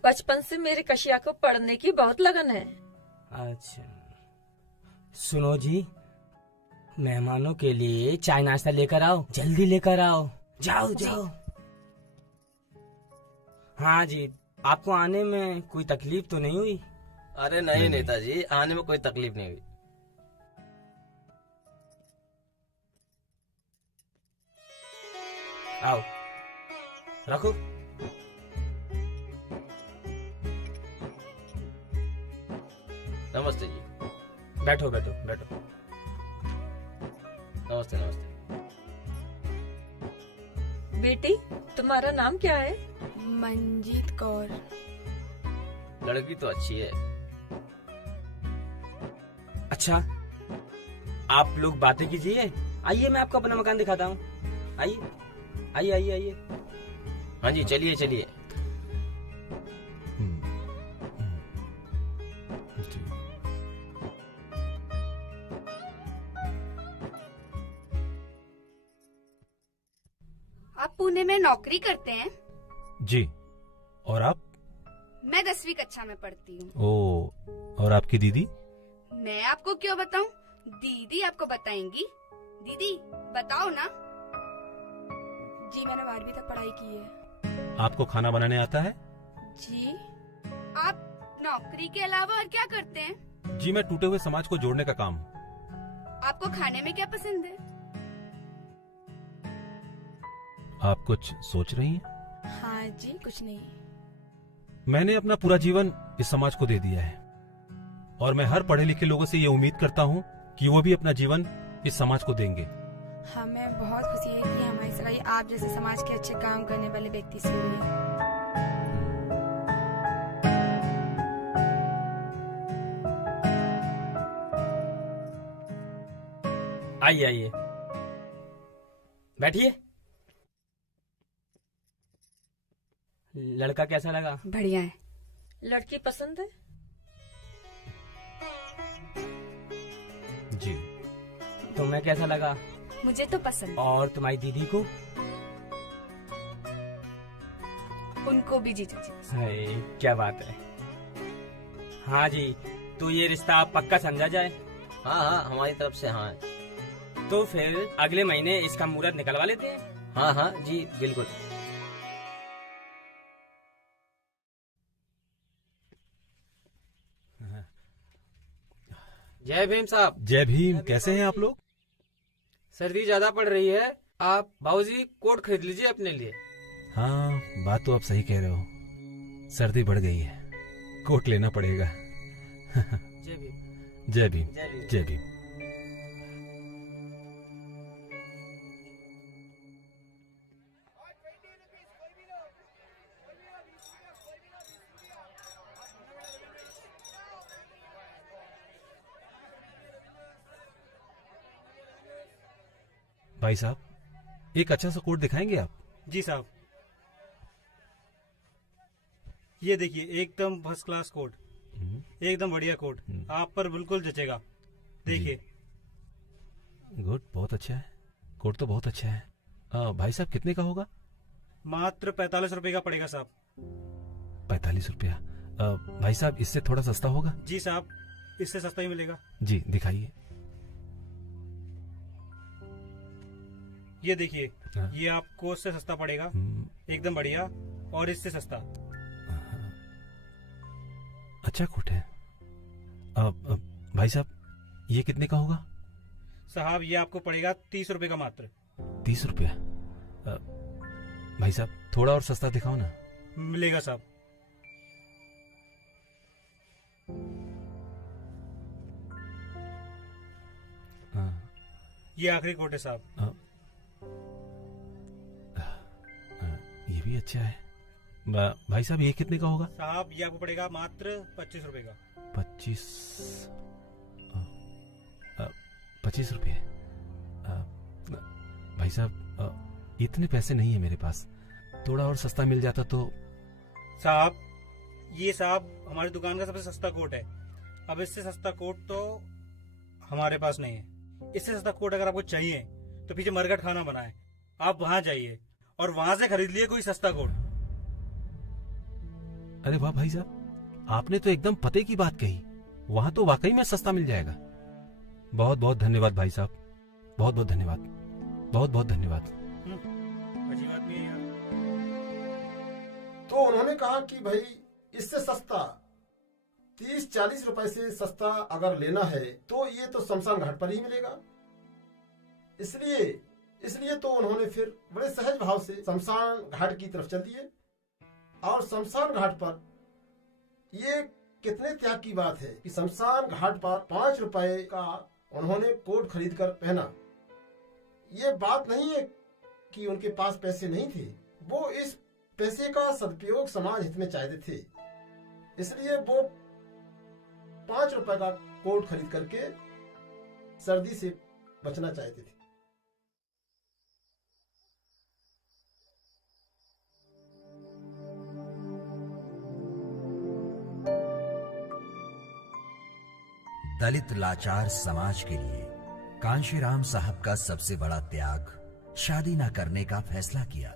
बचपन से मेरे कशिया को पढ़ने की बहुत लगन है। अच्छा, सुनो जी, मेहमानों के लिए चाय नाश्ता लेकर आओ, जल्दी लेकर आओ। जाओ जाओ। हाँ जी, आपको आने में कोई तकलीफ तो नहीं हुई? अरे नहीं नेताजी, आने में कोई तकलीफ नहीं हुई। आओ, रखो। नमस्ते जी। बैठो बैठो बैठो। नमस्ते नमस्ते। बेटी, तुम्हारा नाम क्या है? मंजीत कौर। लड़की तो अच्छी है। अच्छा, आप लोग बातें कीजिए, आइए मैं आपको अपना मकान दिखाता हूँ। आइए आइए आइए आइए। हाँ जी, चलिए चलिए। आप पुणे में नौकरी करते हैं? जी, और आप? मैं 10वीं कक्षा में पढ़ती हूँ। ओ, और आपकी दीदी? मैं आपको क्यों बताऊं? दीदी आपको बताएंगी। दीदी बताओ ना। जी मैंने 12वीं तक पढ़ाई की है। आपको खाना बनाने आता है? जी। आप नौकरी के अलावा और क्या करते हैं? जी, मैं टूटे हुए समाज को जोड़ने का काम। आपको खाने में क्या पसंद है? आप कुछ सोच रही हैं? हाँ जी, कुछ नहीं। मैंने अपना पूरा जीवन इस समाज को दे दिया है, और मैं हर पढ़े लिखे लोगों से ये उम्मीद करता हूँ कि वो भी अपना जीवन इस समाज को देंगे। हमें बहुत खुशी है कि हमारी सगाई आप जैसे समाज के अच्छे काम करने वाले व्यक्ति से हुई है। आइए आइए, बैठिए। लड़का कैसा लगा? बढ़िया है। लड़की पसंद है? जी। तुम्हें कैसा लगा? मुझे तो पसंद। और तुम्हारी दीदी को? उनको भी जीजा जी। हाय, क्या बात है। हाँ जी, तो ये रिश्ता पक्का समझा जाए? हाँ हाँ, हमारी तरफ से हाँ। तो फिर अगले महीने इसका मुहूर्त निकलवा लेते हैं। हाँ हाँ जी, बिल्कुल। जय भीम साहब। जय भीम। कैसे हैं आप लोग? सर्दी ज्यादा पड़ रही है, आप बाबूजी कोट खरीद लीजिए अपने लिए। हाँ, बात तो आप सही कह रहे हो, सर्दी बढ़ गई है, कोट लेना पड़ेगा। जय भीम। जय भीम। जय भीम। भाई साहब, एक अच्छा सा कोट दिखाएंगे आप? जी साहब, ये देखिए, एकदम फर्स्ट क्लास कोट, एकदम बढ़िया कोट, आप पर बिल्कुल जचेगा। देखिए। गुड, बहुत अच्छा है, कोट तो बहुत अच्छा है। भाई साहब, कितने का होगा? मात्र 45 रुपए का पड़ेगा साहब। 45 रुपया? भाई साहब, इससे थोड़ा सस्ता होगा? जी साहब, इससे सस्ता ही मिलेगा। जी, दिखाइए। ये देखिए, ये आपको इससे सस्ता पड़ेगा, एकदम बढ़िया, और इससे सस्ता। अच्छा कोट है। भाई साहब, ये कितने का होगा? साहब, ये आपको पड़ेगा 30 रुपए का मात्र। 30 रुपया? भाई साहब, थोड़ा और सस्ता दिखाओ ना। मिलेगा साहब। ये आखिरी कोट है साहब। ये भी अच्छा है। भाई साहब ये कितने का होगा? साहब ये आपको पड़ेगा मात्र 25 रुपए का। 25 रुपये? भाई साहब इतने पैसे नहीं है मेरे पास, थोड़ा और सस्ता मिल जाता तो। साहब ये साहब हमारी दुकान का सबसे सस्ता कोट है। अब इससे सस्ता कोट तो हमारे पास नहीं है। इससे सस्ता कोट अगर आपको चाहिए तो पीछे मरघट खाना बना है, आप वहां जाइए और वहां से खरीद लिए कोई सस्ता कोट। अरे वाह भाई साहब, आपने तो एकदम पते की बात कही। वहां तो वाकई में सस्ता मिल जाएगा। बहुत बहुत धन्यवाद भाई साहब, बहुत बहुत धन्यवाद, बहुत बहुत धन्यवाद। अच्छी बात नहीं है यार। तो उन्होंने कहा कि भाई इससे सस्ता 30-40 रुपए से सस्ता अगर लेना है तो ये तो शमशान घाट पर ही मिलेगा। इसलिए तो उन्होंने फिर बड़े सहज भाव से शमशान घाट की तरफ चल दिए। और शमशान घाट पर ये कितने त्याग की बात है कि शमशान घाट पर 5 रुपए का उन्होंने कोट खरीद कर पहना। ये बात नहीं है कि उनके पास पैसे नहीं थे, वो इस पैसे का सदुपयोग समाज हित में चाहते थे, इसलिए वो 5 रुपए का कोट खरीद करके सर्दी से बचना चाहते थे। दलित लाचार समाज के लिए कांशीराम साहब का सबसे बड़ा त्याग शादी न करने का फैसला किया।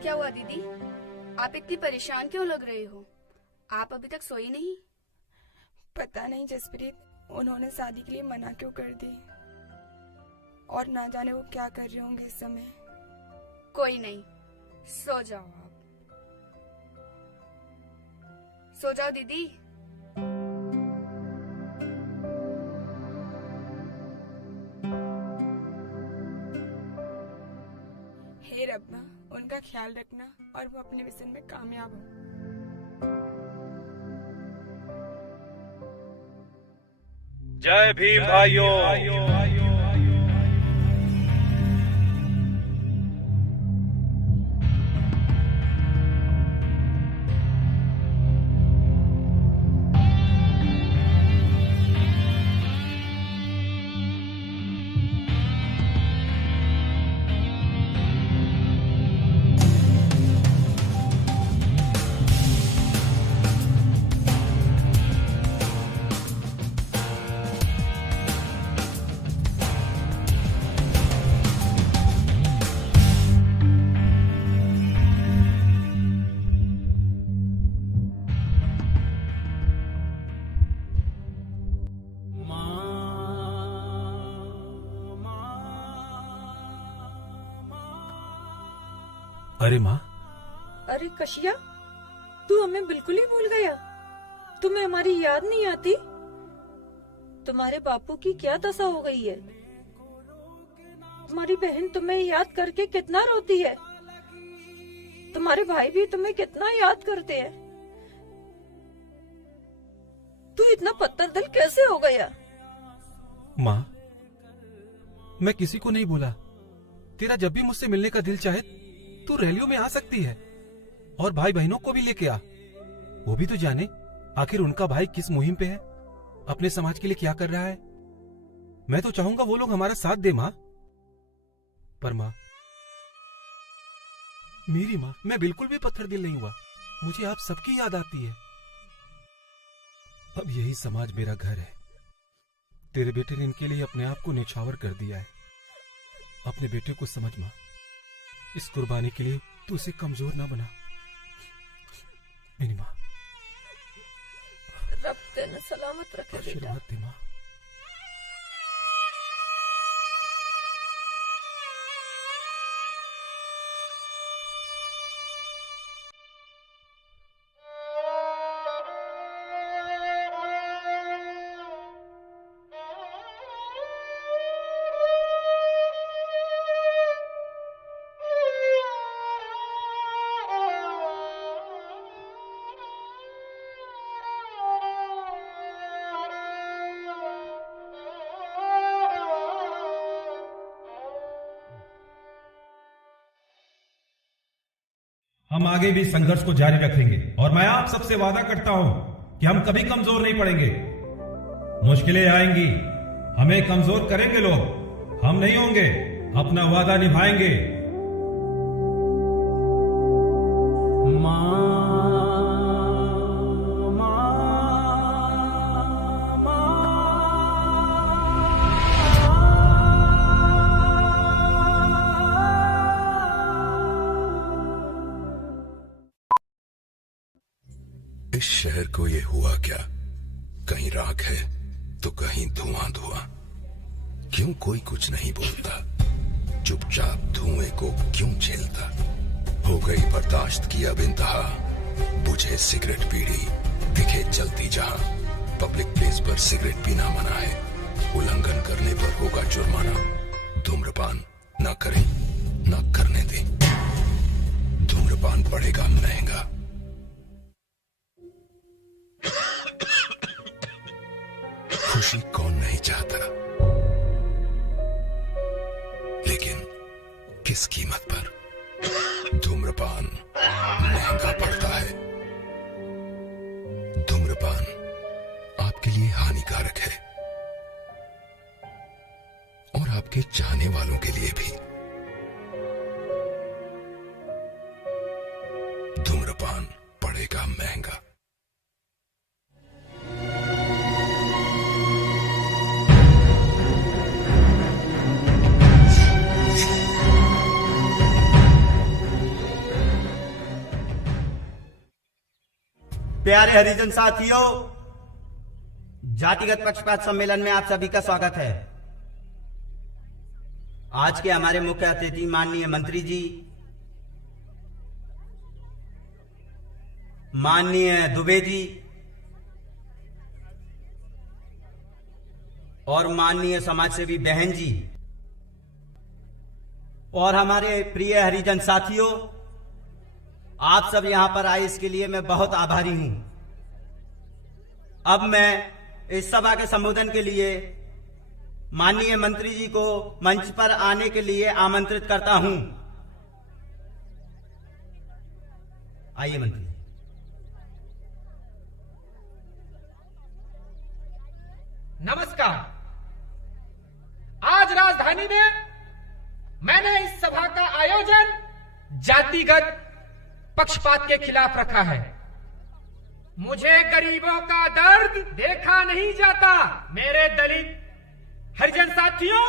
क्या हुआ दीदी, आप इतनी परेशान क्यों लग रहे हो? आप अभी तक सोई नहीं? पता नहीं जसप्रीत, उन्होंने शादी के लिए मना क्यों कर दी, और ना जाने वो क्या कर रहे होंगे इस समय। कोई नहीं, सो जाओ आप, सो जाओ दीदी। हे रब्बा, उनका ख्याल रखना और वो अपने मिशन में कामयाब हो। जय भीम भाइयों। अरे माँ। अरे कशिया, तू हमें बिल्कुल ही भूल गया। तुम्हें हमारी याद नहीं आती? तुम्हारे बापू की क्या दशा हो गई है? तुम्हारी बहन तुम्हें याद करके कितना रोती है। तुम्हारे भाई भी तुम्हें कितना याद करते हैं। तू इतना पत्थर दिल कैसे हो गया? माँ, मैं किसी को नहीं बोला। तेरा जब भी मुझसे मिलने का दिल चाहे तू रैलियों में आ सकती है, और भाई बहनों को भी लेके आ। वो भी तो जाने आखिर उनका भाई किस मुहिम पे है, अपने समाज के लिए क्या कर रहा है। मैं तो चाहूंगा वो लोग हमारा साथ दे माँ। पर माँ, मेरी माँ, मैं बिल्कुल भी पत्थर दिल नहीं हुआ। मुझे आप सबकी याद आती है। अब यही समाज मेरा घर है। तेरे बेटे ने इनके लिए अपने आप को न्यौछावर कर दिया है। अपने बेटे को समझ मां, इस कुर्बानी के लिए तू उसे कमजोर ना बना। मेरी मां, रब तेने सलामत रखे बेटा। आशीर्वाद दे मां। हम आगे भी संघर्ष को जारी रखेंगे और मैं आप सबसे वादा करता हूं कि हम कभी कमजोर नहीं पड़ेंगे। मुश्किलें आएंगी, हमें कमजोर करेंगे लोग, हम नहीं होंगे, अपना वादा निभाएंगे। इस शहर को ये हुआ क्या? कहीं राख है तो कहीं धुआं धुआं। क्यों कोई कुछ नहीं बोलता? चुपचाप धुएं को क्यों झेलता? हो गई बर्दाश्त की अब इंतहा। बुझे सिगरेट बीड़ी दिखे चलती जहां। पब्लिक प्लेस पर सिगरेट पीना मना है, उल्लंघन करने पर होगा जुर्माना। धूम्रपान न करें, न करने दें, धूम्रपान पड़ेगा महंगा। खुशी कौन नहीं चाहता, लेकिन किस कीमत पर? धूम्रपान महंगा पड़ता है। धूम्रपान आपके लिए हानिकारक है और आपके चाहने वालों के लिए भी। धूम्रपान पड़ेगा महंगा। प्यारे हरिजन साथियों, जातिगत पक्षपात सम्मेलन में आप सभी का स्वागत है। आज के हमारे मुख्य अतिथि माननीय मंत्री जी, माननीय दुबे जी और माननीय समाजसेवी बहन जी और हमारे प्रिय हरिजन साथियों, आप सब यहां पर आए इसके लिए मैं बहुत आभारी हूं। अब मैं इस सभा के संबोधन के लिए माननीय मंत्री जी को मंच पर आने के लिए आमंत्रित करता हूं। आइए मंत्री। नमस्कार। आज राजधानी में मैंने इस सभा का आयोजन जातिगत पक्षपात के खिलाफ रखा है। मुझे गरीबों का दर्द देखा नहीं जाता। मेरे दलित हरिजन साथियों,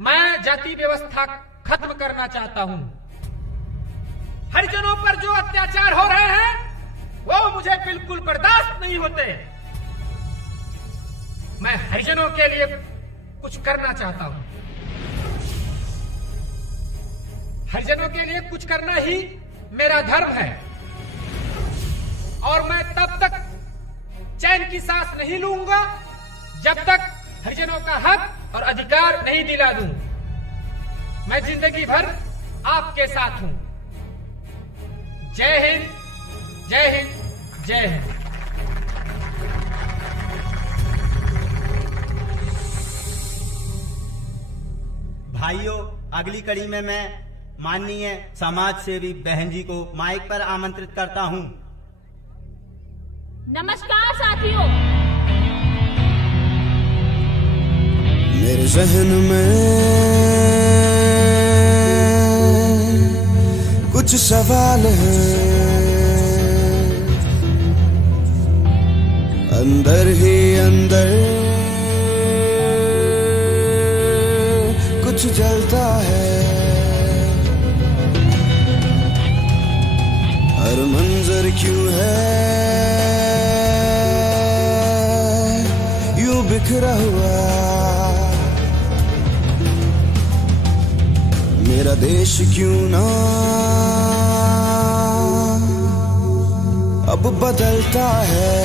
मैं जाति व्यवस्था खत्म करना चाहता हूं। हरिजनों पर जो अत्याचार हो रहे हैं वो मुझे बिल्कुल बर्दाश्त नहीं होते। मैं हरिजनों के लिए कुछ करना चाहता हूं। हरिजनों के लिए कुछ करना ही मेरा धर्म है और मैं तब तक चैन की सांस नहीं लूंगा जब तक हरिजनों का हक और अधिकार नहीं दिला दूं। मैं जिंदगी भर आपके साथ हूं। जय हिंद, जय हिंद, जय हिंद। भाइयों, अगली कड़ी में मैं माननीय समाज सेवी बहन जी को माइक पर आमंत्रित करता हूं। नमस्कार साथियों। मेरे जहन में कुछ सवाल हैं, अंदर ही अंदर मंजर क्यों है यूं बिखरा हुआ, मेरा देश क्यों ना अब बदलता है।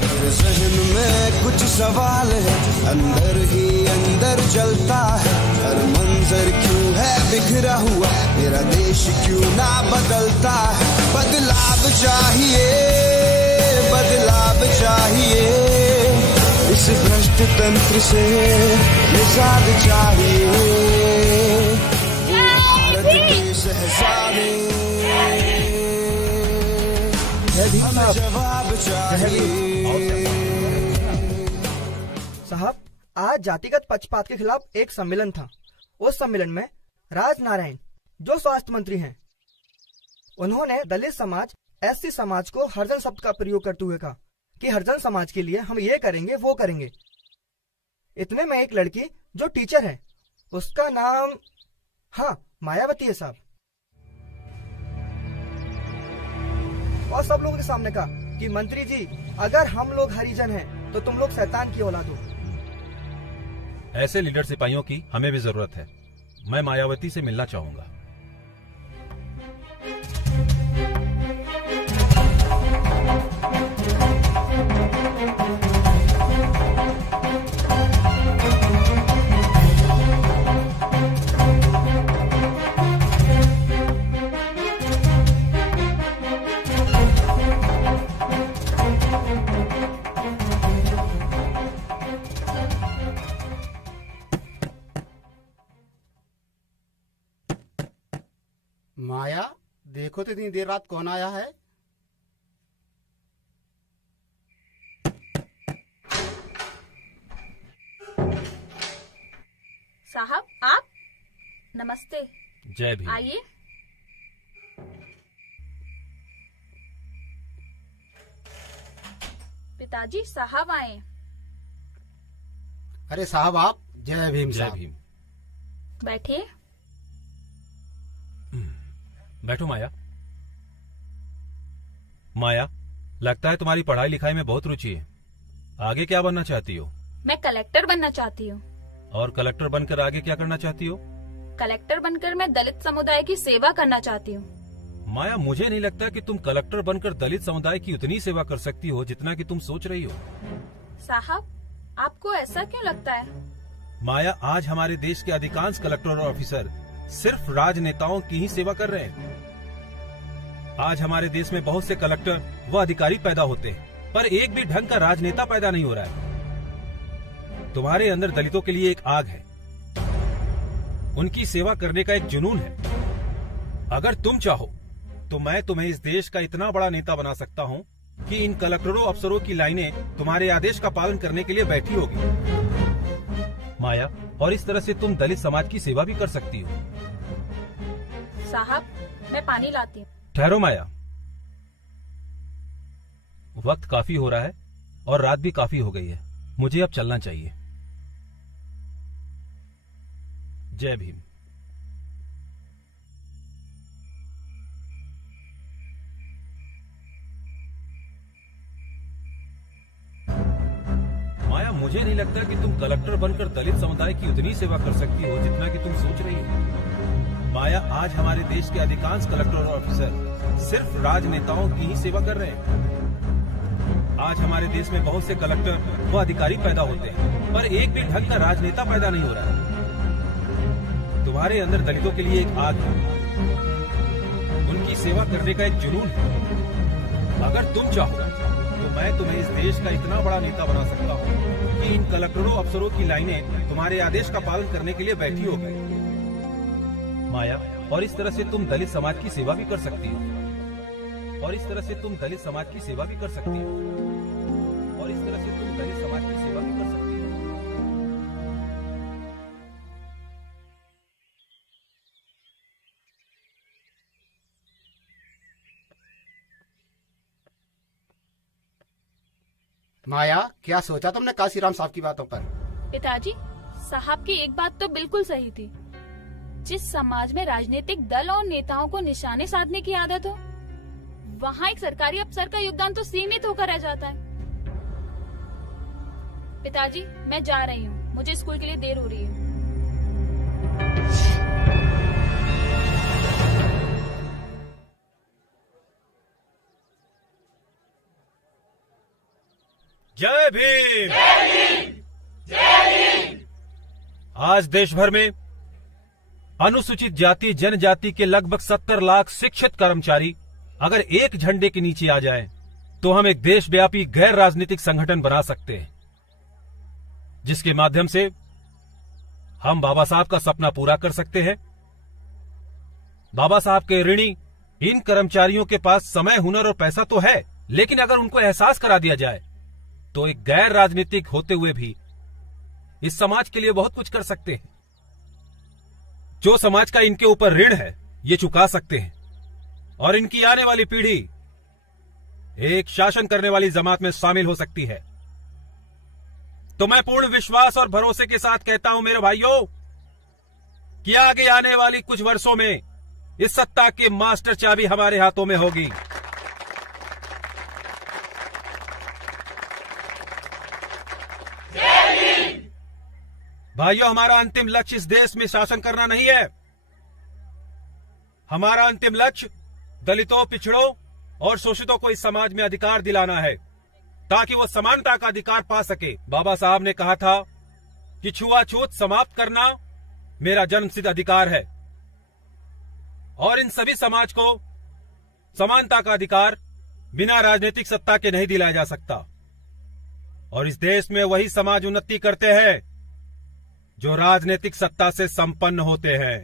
मेरे ज़हन में कुछ सवाल है, अंदर ही अंदर जलता है। हर मंजर क्यों है बिखरा हुआ, मेरा देश क्यों ना बदलता है। बदलाव चाहिए, बदलाव चाहिए, इस भ्रष्ट तंत्र से निजात चाहिए। भारत के शहजादे हमें जवाब चाहिए। साहब, आज जातिगत पक्षपात के खिलाफ एक सम्मेलन था। उस सम्मेलन में राज नारायण जो स्वास्थ्य मंत्री हैं, उन्होंने दलित समाज, एससी समाज को हरिजन शब्द का प्रयोग करते हुए कहा कि हरिजन समाज के लिए हम ये करेंगे वो करेंगे। इतने में एक लड़की जो टीचर है, उसका नाम हाँ मायावती है साहब, और सब लोगों के सामने कहा कि मंत्री जी अगर हम लोग हरिजन हैं तो तुम लोग शैतान की औलाद हो। ऐसे लीडर सिपाहियों की हमें भी जरूरत है। मैं मायावती से मिलना चाहूंगा। माया, देखो तो इतनी देर रात कौन आया है। साहब आप, नमस्ते। जय भीम। आइए। पिताजी साहब आए। अरे साहब आप, जय भीम। जय भीम। बैठिए। बैठो माया। माया, लगता है तुम्हारी पढ़ाई लिखाई में बहुत रुचि है। आगे क्या बनना चाहती हो? मैं कलेक्टर बनना चाहती हूँ। और कलेक्टर बनकर आगे क्या करना चाहती हो? कलेक्टर बनकर मैं दलित समुदाय की सेवा करना चाहती हूँ। माया, मुझे नहीं लगता कि तुम कलेक्टर बनकर दलित समुदाय की उतनी सेवा कर सकती हो जितना कि तुम सोच रही हो। साहब, आपको ऐसा क्यों लगता है? माया, आज हमारे देश के अधिकांश कलेक्टर और ऑफिसर सिर्फ राजनेताओं की ही सेवा कर रहे हैं। आज हमारे देश में बहुत से कलेक्टर व अधिकारी पैदा होते हैं, पर एक भी ढंग का राजनेता पैदा नहीं हो रहा है। तुम्हारे अंदर दलितों के लिए एक आग है, उनकी सेवा करने का एक जुनून है। अगर तुम चाहो तो मैं तुम्हें इस देश का इतना बड़ा नेता बना सकता हूँ कि इन कलेक्टरों अफसरों की लाइनें तुम्हारे आदेश का पालन करने के लिए बैठी होगी माया, और इस तरह से तुम दलित समाज की सेवा भी कर सकती हो। साहब, मैं पानी लाती हूँ। ठहरो माया, वक्त काफी हो रहा है और रात भी काफी हो गई है। मुझे अब चलना चाहिए। जय भीम। माया, मुझे नहीं लगता कि तुम कलेक्टर बनकर दलित समुदाय की उतनी सेवा कर सकती हो जितना कि तुम सोच रही हो। माया, आज हमारे देश के अधिकांश कलेक्टर और ऑफिसर सिर्फ राजनेताओं की ही सेवा कर रहे हैं। आज हमारे देश में बहुत से कलेक्टर व अधिकारी पैदा होते हैं, पर एक भी ढंग का राजनेता पैदा नहीं हो रहा है। तुम्हारे अंदर दलितों के लिए एक आग है, उनकी सेवा करने का एक जुनून है। अगर तुम चाहो तो मैं तुम्हें इस देश का इतना बड़ा नेता बना सकता हूँ कि इन कलेक्टरों अफसरों की लाइनें तुम्हारे आदेश का पालन करने के लिए बैठी हो गई माया, और इस तरह से तुम दलित समाज की सेवा भी कर सकती हो। और इस तरह से तुम दलित समाज की सेवा भी कर सकती हो। और इस तरह से तुम दलित समाज की सेवा भी कर सकती हो। माया, क्या सोचा तुमने काशीराम साहब की बातों पर? पिताजी, साहब की एक बात तो बिल्कुल सही थी। जिस समाज में राजनीतिक दल और नेताओं को निशाने साधने की आदत हो, वहाँ एक सरकारी अफसर का योगदान तो सीमित होकर रह जाता है। पिताजी, मैं जा रही हूँ, मुझे स्कूल के लिए देर हो रही है। जय भीम। आज देश भर में अनुसूचित जाति जनजाति के लगभग 70 लाख शिक्षित कर्मचारी अगर एक झंडे के नीचे आ जाएं, तो हम एक देशव्यापी गैर राजनीतिक संगठन बना सकते हैं, जिसके माध्यम से हम बाबा साहब का सपना पूरा कर सकते हैं। बाबा साहब के ऋणी इन कर्मचारियों के पास समय, हुनर और पैसा तो है, लेकिन अगर उनको एहसास करा दिया जाए तो एक गैर राजनीतिक होते हुए भी इस समाज के लिए बहुत कुछ कर सकते हैं। जो समाज का इनके ऊपर ऋण है, ये चुका सकते हैं और इनकी आने वाली पीढ़ी एक शासन करने वाली जमात में शामिल हो सकती है। तो मैं पूर्ण विश्वास और भरोसे के साथ कहता हूं मेरे भाइयों कि आगे आने वाली कुछ वर्षों में इस सत्ता की मास्टर चाबी हमारे हाथों में होगी। भाइयों, हमारा अंतिम लक्ष्य इस देश में शासन करना नहीं है। हमारा अंतिम लक्ष्य दलितों, पिछड़ों और शोषितों को इस समाज में अधिकार दिलाना है, ताकि वो समानता का अधिकार पा सके। बाबा साहब ने कहा था कि छुआछूत समाप्त करना मेरा जन्मसिद्ध अधिकार है और इन सभी समाज को समानता का अधिकार बिना राजनीतिक सत्ता के नहीं दिलाया जा सकता। और इस देश में वही समाज उन्नति करते हैं जो राजनीतिक सत्ता से संपन्न होते हैं।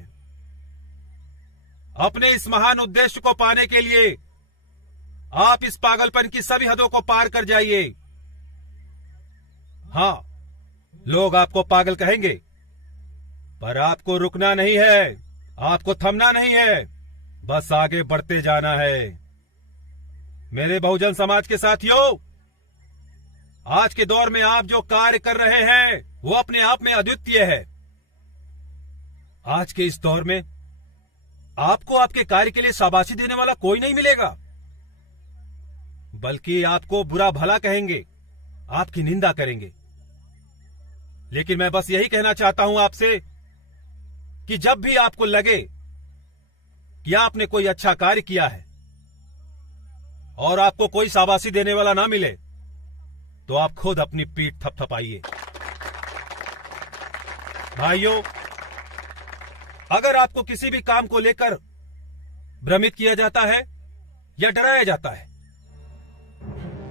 अपने इस महान उद्देश्य को पाने के लिए आप इस पागलपन की सभी हदों को पार कर जाइए। हां, लोग आपको पागल कहेंगे, पर आपको रुकना नहीं है, आपको थमना नहीं है, बस आगे बढ़ते जाना है। मेरे बहुजन समाज के साथियों, आज के दौर में आप जो कार्य कर रहे हैं वो अपने आप में अद्वितीय है। आज के इस दौर में आपको आपके कार्य के लिए शाबाशी देने वाला कोई नहीं मिलेगा, बल्कि आपको बुरा भला कहेंगे, आपकी निंदा करेंगे। लेकिन मैं बस यही कहना चाहता हूं आपसे कि जब भी आपको लगे कि आपने कोई अच्छा कार्य किया है और आपको कोई शाबाशी देने वाला ना मिले, तो आप खुद अपनी पीठ थपथपाइए। भाइयों, अगर आपको किसी भी काम को लेकर भ्रमित किया जाता है या डराया जाता है,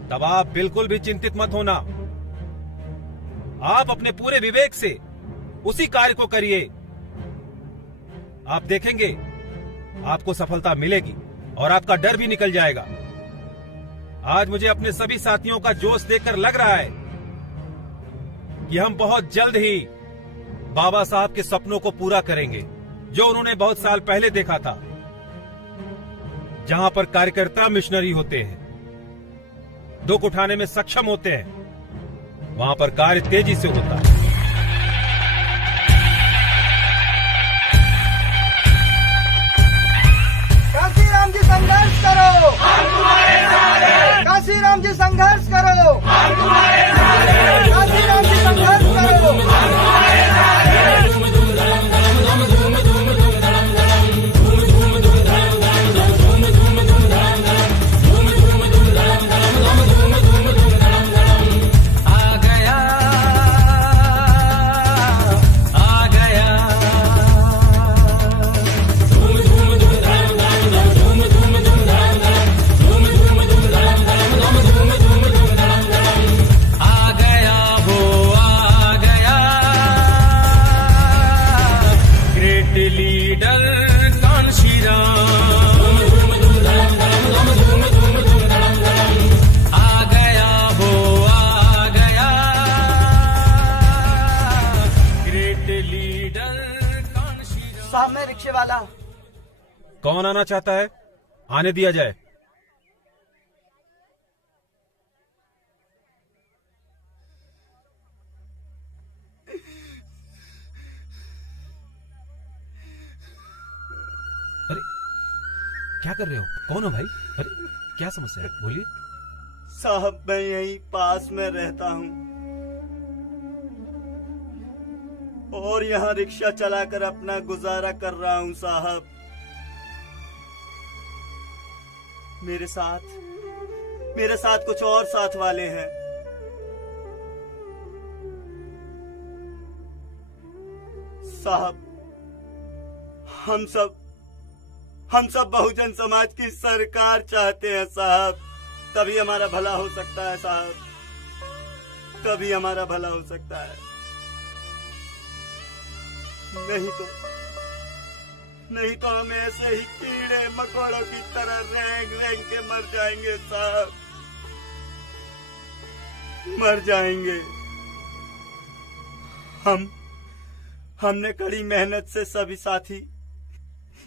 तब आप बिल्कुल भी चिंतित मत होना। आप अपने पूरे विवेक से उसी कार्य को करिए। आप देखेंगे आपको सफलता मिलेगी और आपका डर भी निकल जाएगा। आज मुझे अपने सभी साथियों का जोश देखकर लग रहा है कि हम बहुत जल्द ही बाबा साहब के सपनों को पूरा करेंगे, जो उन्होंने बहुत साल पहले देखा था। जहां पर कार्यकर्ता मिशनरी होते हैं, दुख उठाने में सक्षम होते हैं, वहां पर कार्य तेजी से होता है। काशीराम जी संघर्ष करो, हम तुम्हारे साथ हैं। काशीराम जी संघर्ष करो, हम तुम्हारे साथ हैं। काशीराम जी संघर्ष करो, हम तुम्हारे साथ हैं। सामने रिक्शे वाला। कौन आना चाहता है? आने दिया जाए। क्या कर रहे हो? कौन हो भाई? अरे क्या समस्या है, बोलिए। साहब मैं यहीं पास में रहता हूँ और यहाँ रिक्शा चलाकर अपना गुजारा कर रहा हूँ साहब। मेरे साथ कुछ और साथ वाले हैं। साहब हम सब बहुजन समाज की सरकार चाहते हैं साहब। तभी हमारा भला हो सकता है साहब, तभी हमारा भला हो सकता है। नहीं तो हम ऐसे ही कीड़े मकोड़ों की तरह रेंग रेंग के मर जाएंगे साहब, मर जाएंगे। हमने कड़ी मेहनत से सभी साथी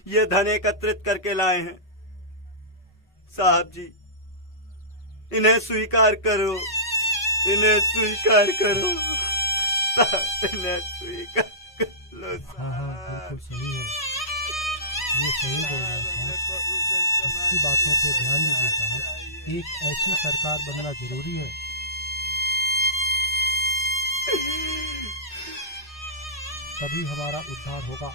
ये धन एकत्रित करके लाए हैं साहब जी। इन्हें स्वीकार करो, इन्हें स्वीकार करो, इन्हें स्वीकार कर लो। हाँ बिल्कुल सही है, ये सही बोल रहे हैं साहब। इसकी बातों पे ध्यान दीजिए साहब। एक ऐसी सरकार बनना जरूरी है। तभी हमारा उद्धार होगा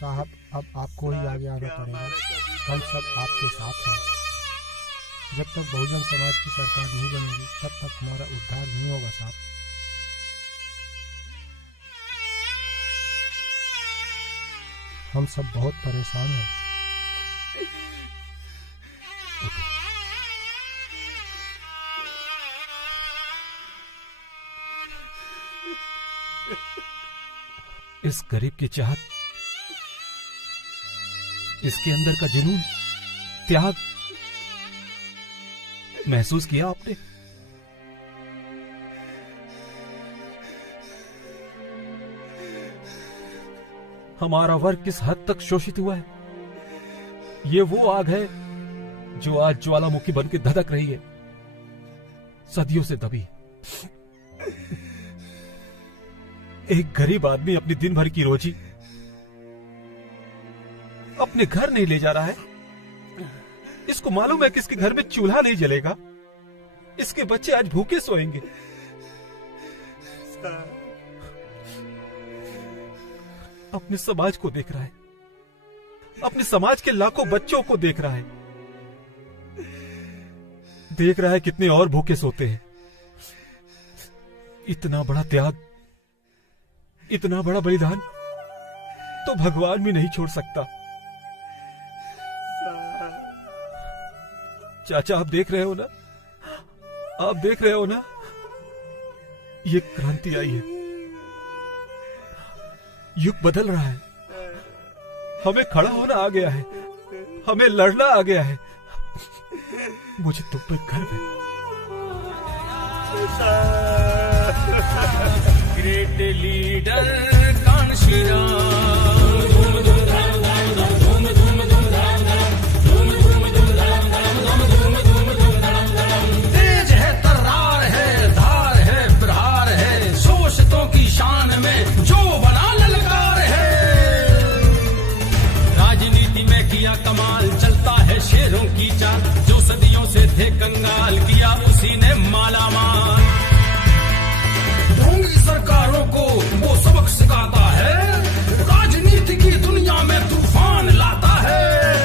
साहब। अब आपको ही आगे आना पड़ेगा, हम सब आपके साथ हैं। जब तक बहुजन समाज की सरकार नहीं बनेगी तब तक हमारा उद्धार नहीं होगा साहब। हम सब बहुत परेशान हैं। इस गरीब की चाहत, इसके अंदर का जुनून, त्याग महसूस किया आपने? हमारा वर्ग किस हद तक शोषित हुआ है। ये वो आग है जो आज ज्वालामुखी बन के धधक रही है, सदियों से दबी। एक गरीब आदमी अपनी दिन भर की रोजी अपने घर नहीं ले जा रहा है। इसको मालूम है कि इसके घर में चूल्हा नहीं जलेगा, इसके बच्चे आज भूखे सोएंगे। अपने समाज को देख रहा है, अपने समाज के लाखों बच्चों को देख रहा है, देख रहा है कितने और भूखे सोते हैं। इतना बड़ा त्याग, इतना बड़ा बलिदान तो भगवान भी नहीं छोड़ सकता। चाचा आप देख रहे हो ना, आप देख रहे हो ना, ये क्रांति आई है, युग बदल रहा है। हमें खड़ा होना आ गया है, हमें लड़ना आ गया है। मुझे तुम पर गर्व है। ग्रेट लीडर कांशीराम, तेज है, तर्रार है, धार है, प्रहार है, शोषितों की शान में जो बड़ा ललकार है। राजनीति में किया कमाल, चलता है शेरों की चाल, जो सदियों से थे कंगाल, किया उसी ने मालामाल। ढोंगी सरकारों को वो सबक सिखाता है, राजनीति की दुनिया में तूफान लाता है।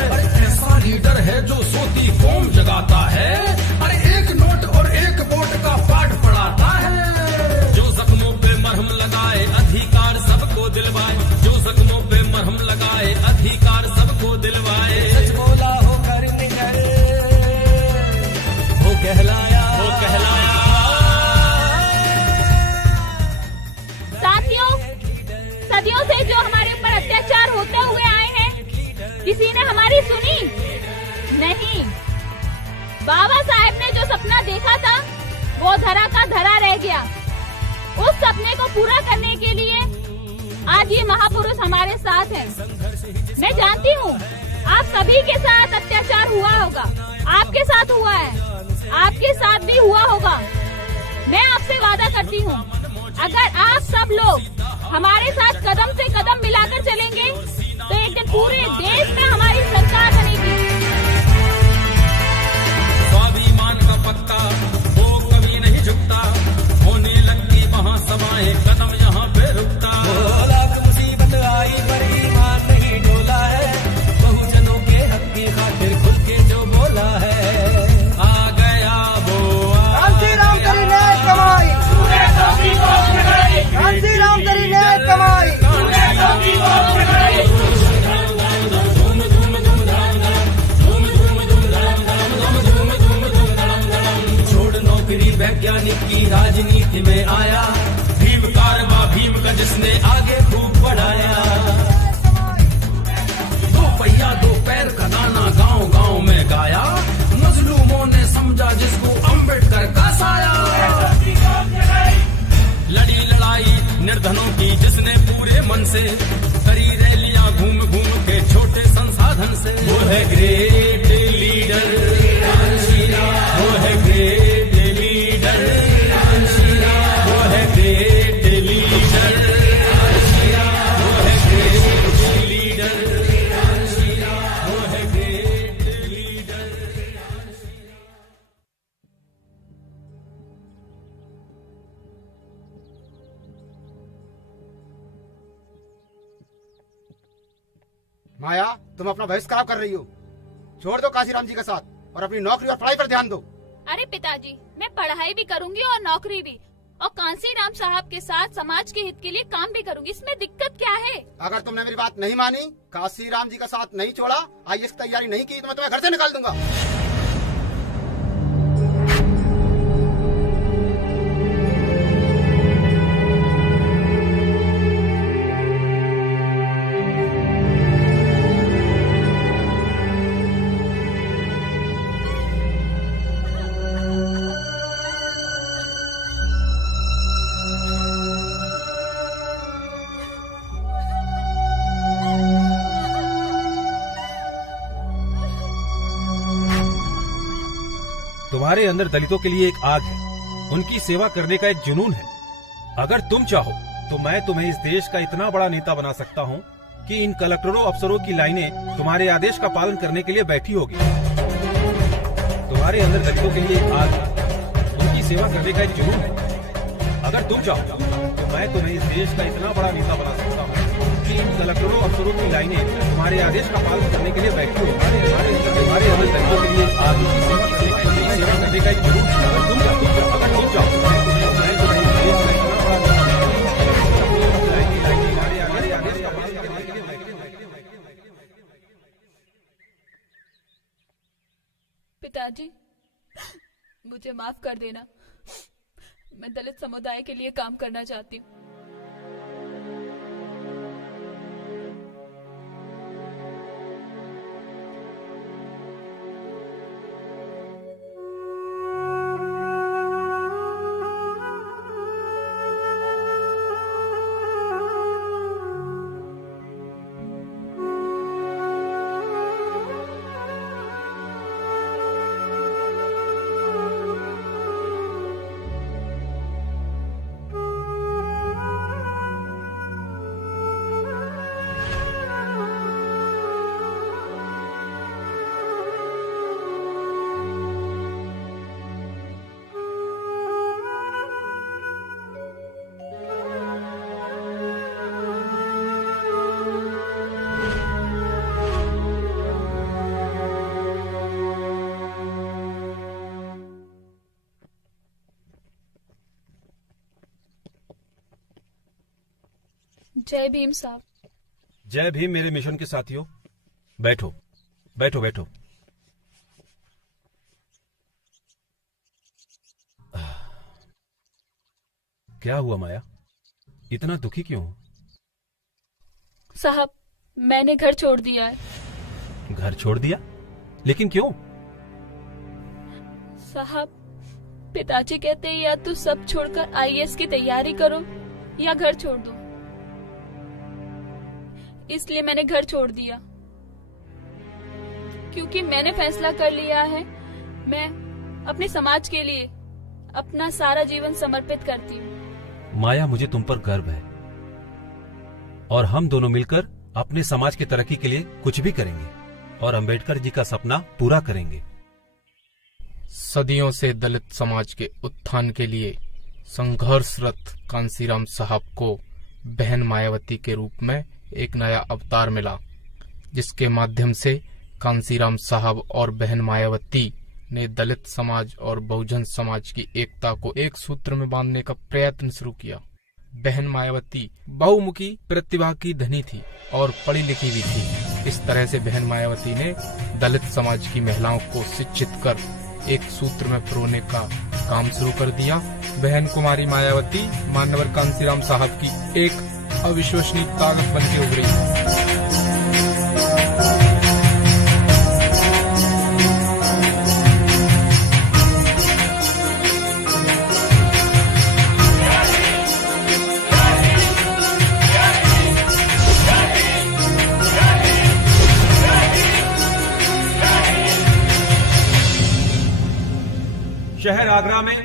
अरे ऐसा लीडर है जो सोती कौम जगाता है, अरे एक नोट और एक वोट का पाठ पढ़ाता है। जो जख्मों पे मरहम लगाए, अधिकार सबको दिलवाए, जो जख्मों पे मरहम लगाए, अधिकार सबको दिलवाए। सच बोला होकर निकल, वो कहलाया, वो कहलाया। सदियों से जो हमारे ऊपर अत्याचार होते हुए आए हैं, किसी ने हमारी सुनी नहीं। बाबा साहेब ने जो सपना देखा था वो धरा का धरा रह गया। उस सपने को पूरा करने के लिए आज ये महापुरुष हमारे साथ हैं। मैं जानती हूँ आप सभी के साथ अत्याचार हुआ होगा, आपके साथ हुआ है, आपके साथ भी हुआ होगा। मैं आपसे वादा करती हूँ, अगर आप सब लोग हमारे साथ कदम से कदम मिलाकर चलेंगे तो एक दिन पूरे देश में हमारी सरकार बनेगी। स्वाभिमान का पत्ता वो कभी नहीं झुकता, होने लगती वहाँ समाएं कदम यहाँ पे रुकता। लाख मुसीबत आई पर ईमान नहीं डोला है, बहुजनों के हक की खातिर खुल के जो बोला है। आ गया वो कांसी राम तेरी न्याय कमाई, कांसी राम तेरी न्याय कमाई। छोड़ नौकरी वैज्ञानिक की राजनीति में आया, भीम कारवा भीम का जिसने आगे खूब बढ़ाया। दो पहिया दो पैर का गाना गांव गांव में गाया, मजलूमों ने समझा जिसको अम्बेडकर का साया। लड़ी लड़ाई निर्धनों की जिसने पूरे मन से, करी रैलियां घूम घूम के छोटे संसाधन से। वो है ग्रेट लीडर, वो है ग्रेट लीडर, वो है ग्रेट लीडर, वो है ग्रेट लीडर, वो है ग्रेट लीडर। माया, तुम अपना भविष्य खराब कर रही हो। छोड़ दो काशीराम जी का साथ और अपनी नौकरी और पढ़ाई पर ध्यान दो। अरे पिताजी, मैं पढ़ाई भी करूंगी और नौकरी भी, और कांसीराम साहब के साथ समाज के हित के लिए काम भी करूंगी। इसमें दिक्कत क्या है? अगर तुमने मेरी बात नहीं मानी, काशीराम जी का साथ नहीं छोड़ा, IAS की तैयारी नहीं की, तो मैं तुम्हें घर से निकाल दूंगा। तुम्हारे अंदर दलितों के लिए एक आग है, उनकी सेवा करने का एक जुनून है। अगर तुम चाहो तो मैं तुम्हें इस देश का इतना बड़ा नेता बना सकता हूँ कि इन कलेक्टरों अफसरों की लाइनें तुम्हारे आदेश का पालन करने के लिए बैठी होगी। तुम्हारे अंदर दलितों के लिए एक आग है, उनकी सेवा करने का एक जुनून है। अगर तुम चाहो तो मैं तुम्हें इस देश का इतना बड़ा नेता बना सकता हूँ कि इन कलेक्टरों अफसरों की लाइनें तुम्हारे आदेश का पालन करने के लिए बैठी होगी। तुम्हारे अंदर दलितों के लिए एक आग है, सेवा करने का एक जुनून है। अगर तुम चाहो तो मैं तुम्हें इस देश का इतना बड़ा नेता बना सकता हूँ तुम्हारे आदेश का पालन करने के लिए। पिताजी, मुझे माफ कर देना, मैं दलित समुदाय के लिए काम करना चाहती हूँ। जय भीम साहब। जय भीम मेरे मिशन के साथियों। बैठो बैठो बैठो। क्या हुआ माया, इतना दुखी क्यों हो? साहब, मैंने घर छोड़ दिया है। घर छोड़ दिया? लेकिन क्यों? साहब, पिताजी कहते हैं या तो सब छोड़कर IAS की तैयारी करो या घर छोड़ दो, इसलिए मैंने घर छोड़ दिया। क्योंकि मैंने फैसला कर लिया है, मैं अपने समाज के लिए अपना सारा जीवन समर्पित करती हूँ। माया, मुझे तुम पर गर्व है और हम दोनों मिलकर अपने समाज की तरक्की के लिए कुछ भी करेंगे और अंबेडकर जी का सपना पूरा करेंगे। सदियों से दलित समाज के उत्थान के लिए संघर्षरत कांसीराम साहब को बहन मायावती के रूप में एक नया अवतार मिला, जिसके माध्यम से कांसीराम साहब और बहन मायावती ने दलित समाज और बहुजन समाज की एकता को एक सूत्र में बांधने का प्रयत्न शुरू किया। बहन मायावती बहुमुखी प्रतिभा की धनी थी और पढ़ी लिखी भी थी। इस तरह से बहन मायावती ने दलित समाज की महिलाओं को शिक्षित कर एक सूत्र में पिरोने का काम शुरू कर दिया। बहन कुमारी मायावती मान्यवर कांसीराम साहब की एक अविश्वसनीय ताकत बन के उभरी। शहर आगरा में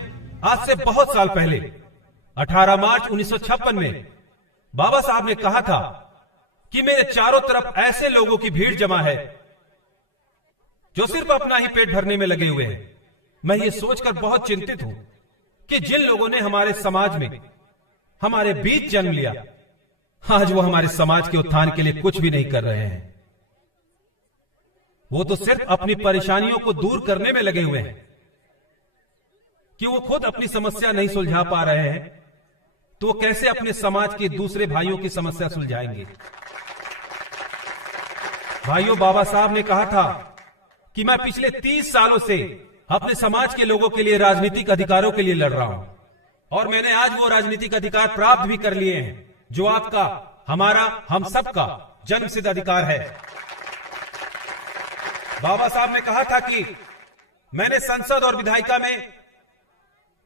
आज से बहुत साल पहले 18 मार्च 1956 में बाबा साहब ने कहा था कि मेरे चारों तरफ ऐसे लोगों की भीड़ जमा है जो सिर्फ अपना ही पेट भरने में लगे हुए हैं। मैं ये सोचकर बहुत चिंतित हूं कि जिन लोगों ने हमारे समाज में हमारे बीच जन्म लिया, आज वो हमारे समाज के उत्थान के लिए कुछ भी नहीं कर रहे हैं। वो तो सिर्फ अपनी परेशानियों को दूर करने में लगे हुए हैं कि वो खुद अपनी समस्या नहीं सुलझा पा रहे हैं, तो वो कैसे अपने समाज के दूसरे भाइयों की समस्या सुलझाएंगे। भाइयों, बाबा साहब ने कहा था कि मैं पिछले 30 सालों से अपने समाज के लोगों के लिए राजनीतिक अधिकारों के लिए लड़ रहा हूं और मैंने आज वो राजनीतिक अधिकार प्राप्त भी कर लिए हैं जो आपका, हमारा, हम सबका जन्मसिद्ध अधिकार है। बाबा साहब ने कहा था कि मैंने संसद और विधायिका में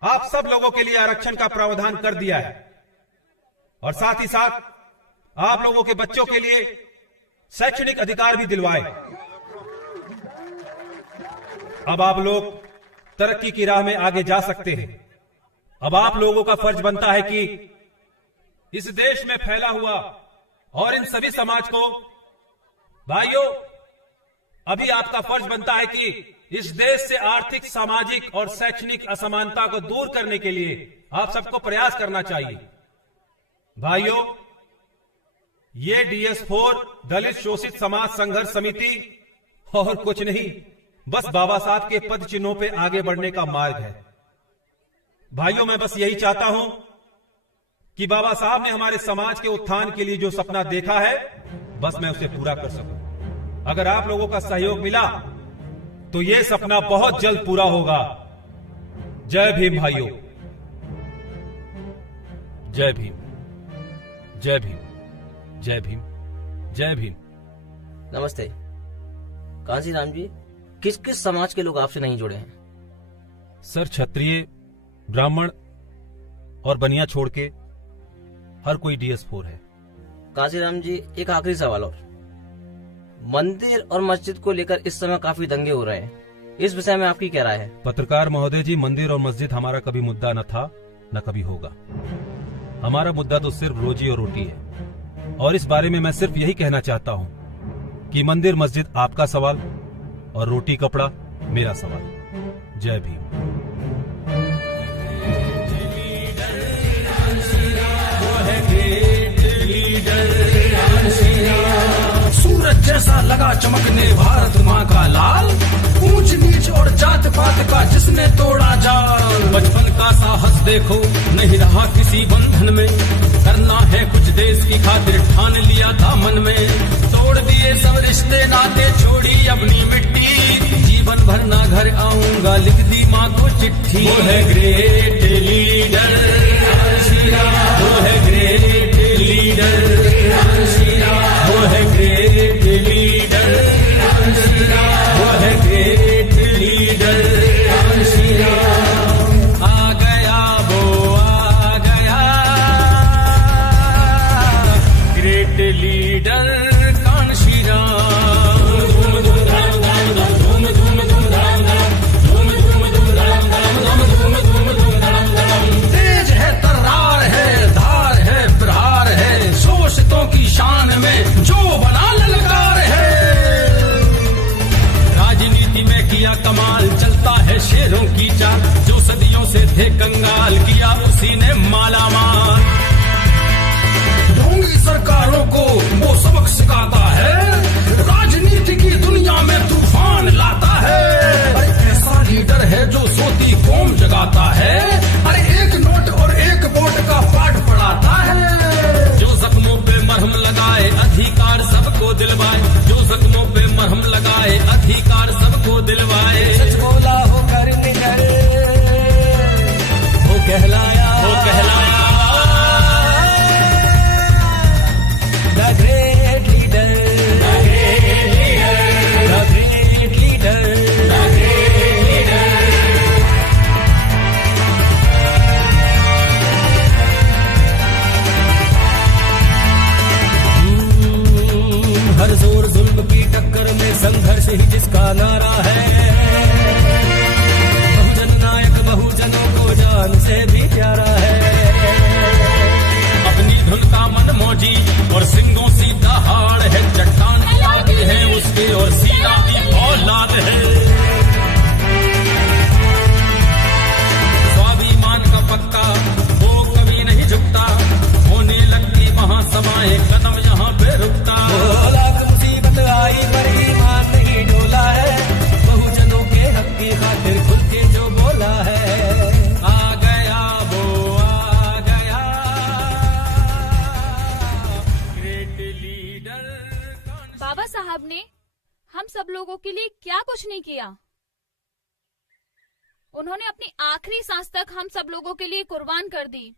आप सब लोगों के लिए आरक्षण का प्रावधान कर दिया है और साथ ही साथ आप लोगों के बच्चों के लिए शैक्षणिक अधिकार भी दिलवाए। अब आप लोग तरक्की की राह में आगे जा सकते हैं। अब आप लोगों का फर्ज बनता है कि इस देश में फैला हुआ और इन सभी समाज को, भाइयों, अभी आपका फर्ज बनता है कि इस देश से आर्थिक, सामाजिक और शैक्षणिक असमानता को दूर करने के लिए आप सबको प्रयास करना चाहिए। भाइयों, ये DS4 दलित शोषित समाज संघर्ष समिति और कुछ नहीं, बस बाबा साहब के पद चिन्हों पे आगे बढ़ने का मार्ग है। भाइयों, मैं बस यही चाहता हूं कि बाबा साहब ने हमारे समाज के उत्थान के लिए जो सपना देखा है, बस मैं उसे पूरा कर सकूं। अगर आप लोगों का सहयोग मिला तो यह सपना बहुत जल्द पूरा होगा। जय भीम भाइयों, जय भीम, जय भीम, जय भीम, जय भीम। नमस्ते कांसीराम जी, किस किस समाज के लोग आपसे नहीं जुड़े हैं? सर, क्षत्रिय, ब्राह्मण और बनिया छोड़ के हर कोई DS4 है। कांसीराम जी, एक आखिरी सवाल और। मंदिर और मस्जिद को लेकर इस समय काफी दंगे हो रहे हैं, इस विषय में आपकी क्या राय है? पत्रकार महोदय जी, मंदिर और मस्जिद हमारा कभी मुद्दा न था, न कभी होगा। हमारा मुद्दा तो सिर्फ रोजी और रोटी है और इस बारे में मैं सिर्फ यही कहना चाहता हूँ कि मंदिर मस्जिद आपका सवाल और रोटी कपड़ा मेरा सवाल। जय भीम। सूरज जैसा लगा चमकने भारत माँ का लाल, ऊंच नीच और जात पात का जिसने तोड़ा जाल। बचपन का साहस देखो नहीं रहा किसी बंधन में, करना है कुछ देश की खातिर ठान लिया था मन में। तोड़ दिए सब रिश्ते नाते, छोड़ी अपनी मिट्टी, जीवन भर ना घर आऊंगा लिख दी माँ को चिट्ठी। वो है ग्रेट लीडर, वो है ग्रेट लीडर, वो है ग्रेट लीडर, वो है ग्रेट लीडर। आ गया वो आ गया, ग्रेट लीडर कांशीराम। धूम धूम धूम धाम धाम, धूम धूम धूम धाम धाम, धूम धूम धूम धाम से थे कंगाल, किया उसी ने मालामाल। ढोंगी सरकारों को वो सबक सिखाता है, राजनीति की दुनिया में तूफान लाता है। अरे ऐसा लीडर है जो सोती कौम जगाता है, अरे एक नोट और एक वोट का पाठ पढ़ाता है। जो जख्मों पे मरहम लगाए, अधिकार सबको दिलवाए, जो जख्मों पे मरहम लगाए, अधिकार सबको दिलवाए। सच बोला हो कर निकल, वो कहलाया, वो कहलाया the great leader, the great leader, the great leader, the great leader। हर जोर जुल्म की टक्कर में संघर्ष ही जिसका नारा है, बहुजन नायक बहुजनों को जान से भी प्यारा है। अपनी धुन का मन मौजी और सिंगों सी दहाड़ है, चट्टान की आगे है उसके और सीना की औलाद है। स्वाभिमान का पक्का वो कभी नहीं झुकता, होने लगती वहाँ समाए कदम यहाँ पे रुकता। लाख मुसीबत आई पर ईमान नहीं डोला है, बहुजनों के हक की खातिर खुल के जो बोला है। आ गया वो आ गया ग्रेट लीडर। बाबा साहब ने हम सब लोगों के लिए क्या कुछ नहीं किया। उन्होंने अपनी आखिरी सांस तक हम सब लोगों के लिए कुर्बान कर दी।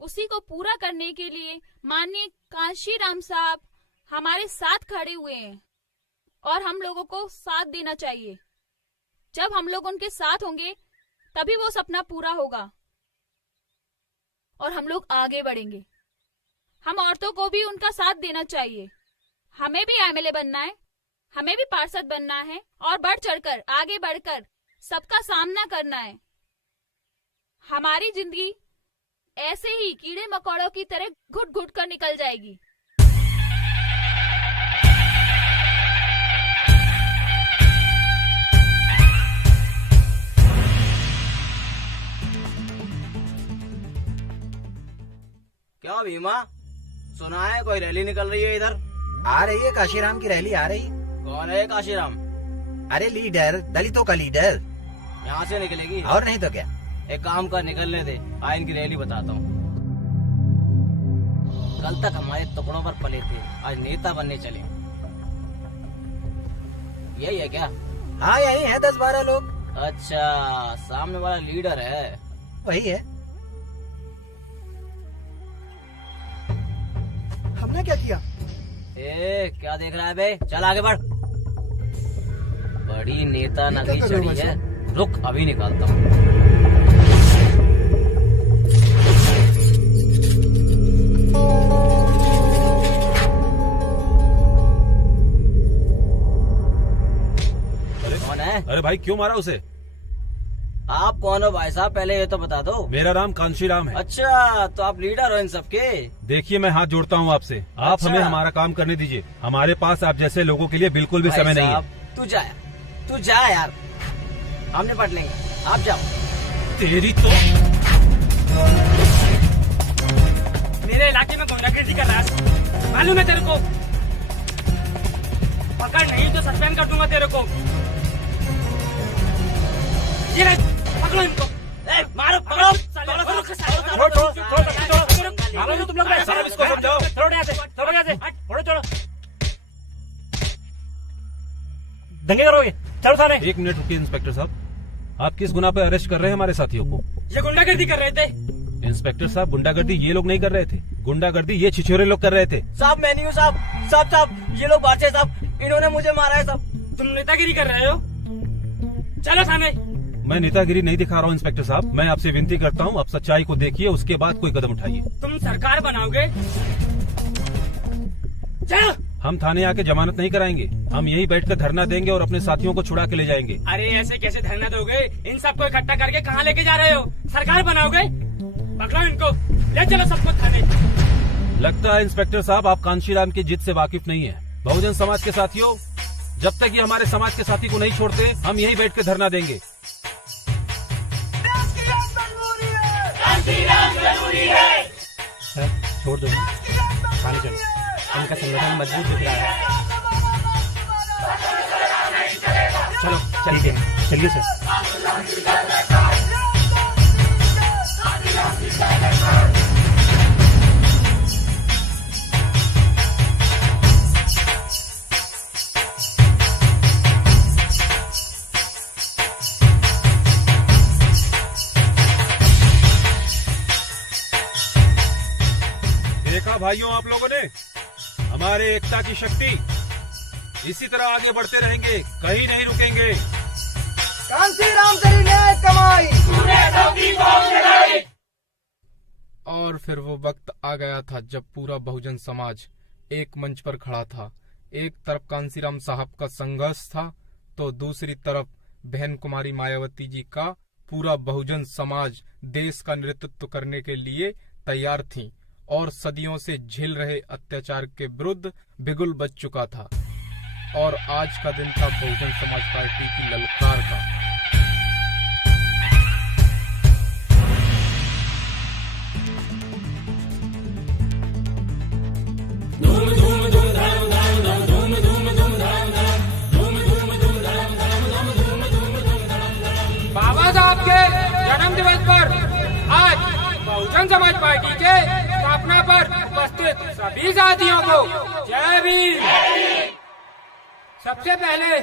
उसी को पूरा करने के लिए माननीय कांशीराम साहब हमारे साथ खड़े हुए हैं और हम लोगों को साथ देना चाहिए। जब हम लोग उनके साथ होंगे तभी वो सपना पूरा होगा और हम लोग आगे बढ़ेंगे। हम औरतों को भी उनका साथ देना चाहिए। हमें भी एमएलए बनना है, हमें भी पार्षद बनना है और बढ़ चढ़कर आगे बढ़कर सबका सामना करना है। हमारी जिंदगी ऐसे ही कीड़े मकोड़ों की तरह घुट घुट कर निकल जाएगी। क्या भीमा, सुना है कोई रैली निकल रही है इधर? आ रही है काशीराम की रैली आ रही। कौन है काशीराम? अरे लीडर, दलितों का लीडर। यहाँ से निकलेगी? और नहीं तो क्या। एक काम कर, निकलने दे। आ इनकी रैली बताता हूँ। कल तक हमारे टुकड़ों पर पले थे, आज नेता बनने चले। यही है क्या? हाँ यही है, 10-12 लोग। अच्छा, सामने वाला लीडर है? वही है। हमने क्या किया? क्या देख रहा है बे? चल आगे बढ़। बड़ी नेता नगरी चढ़ी है, रुक अभी निकालता हूँ। कौन है? अरे भाई क्यों मारा उसे? आप कौन हो भाई साहब, पहले ये तो बता दो। मेरा नाम कांशीराम है। अच्छा, तो आप लीडर हो इन सबके? देखिए मैं हाथ जोड़ता हूँ आपसे, आप अच्छा। हमें हमारा काम करने दीजिए। हमारे पास आप जैसे लोगों के लिए बिल्कुल भी समय नहीं है। तू जा यार, हम निपट लेंगे, आप जाओ। तेरी तो मेरे इलाके में गुंडागर्दी कर रहा है, मालूम है तेरे को? पकड़ नहीं तो सस्पेंड कर दूंगा तेरे को। ये रहे, पकड़ो इनको। मारो पकड़ो। मारो तुम लोग, इसको समझाओ। छोड़ो यहाँ से, छोड़ो यहाँ से, छोड़ो छोड़ो। दंगे करोगे? चलो थाने। 1 मिनट रुकिए इंस्पेक्टर साहब, आप किस गुना पे अरेस्ट कर रहे हैं हमारे साथियों को? ये गुंडागर्दी कर रहे थे। इंस्पेक्टर साहब, गुंडागर्दी ये लोग नहीं कर रहे थे, गुंडागर्दी ये छिछोरे लोग कर रहे थे। साहब मैं नहीं हूँ साहब, ये लोग बादशाह साहब, इन्होंने मुझे मारा है साहब। तुम नेतागिरी कर रहे हो? चलो थाने। मैं नेतागिरी नहीं दिखा रहा हूँ इंस्पेक्टर साहब, मैं आपसे विनती करता हूँ आप सच्चाई को देखिए, उसके बाद कोई कदम उठाइए। तुम सरकार बनाओगे? चलो। हम थाने आके जमानत नहीं कराएंगे, हम यहीं बैठकर धरना देंगे और अपने साथियों को छुड़ा के ले जाएंगे। अरे ऐसे कैसे धरना दोगे? इन सबको इकट्ठा करके कहाँ लेके जा रहे हो? सरकार बनाओगे? पकड़ो इनको, ले चलो सबको थाने। लगता है इंस्पेक्टर साहब आप कांशीराम की जिद से वाकिफ नहीं है। बहुजन समाज के साथियों, जब तक ये हमारे समाज के साथी को नहीं छोड़ते हम यहीं बैठ के धरना देंगे। सर छोड़ दो, थाने चलो, इनका संगठन मजबूत दिख रहा है। चलो चलिए चलिए सर। देखा भाइयों आप लोगों ने हमारे एकता की शक्ति। इसी तरह आगे बढ़ते रहेंगे, कहीं नहीं रुकेंगे। कांसीराम तेरी न्याय कमाई, और फिर वो वक्त आ गया था जब पूरा बहुजन समाज एक मंच पर खड़ा था। एक तरफ कांसीराम साहब का संघर्ष था तो दूसरी तरफ बहन कुमारी मायावती जी का पूरा बहुजन समाज देश का नेतृत्व करने के लिए तैयार थी और सदियों से झेल रहे अत्याचार के विरुद्ध बिगुल बज चुका था। और आज का दिन था बहुजन समाज पार्टी की ललकार का। बाबा साहब के जन्म दिवस पर आज बहुजन समाज पार्टी के स्थापना पर उपस्थित सभी साथियों को जय भीम। सबसे पहले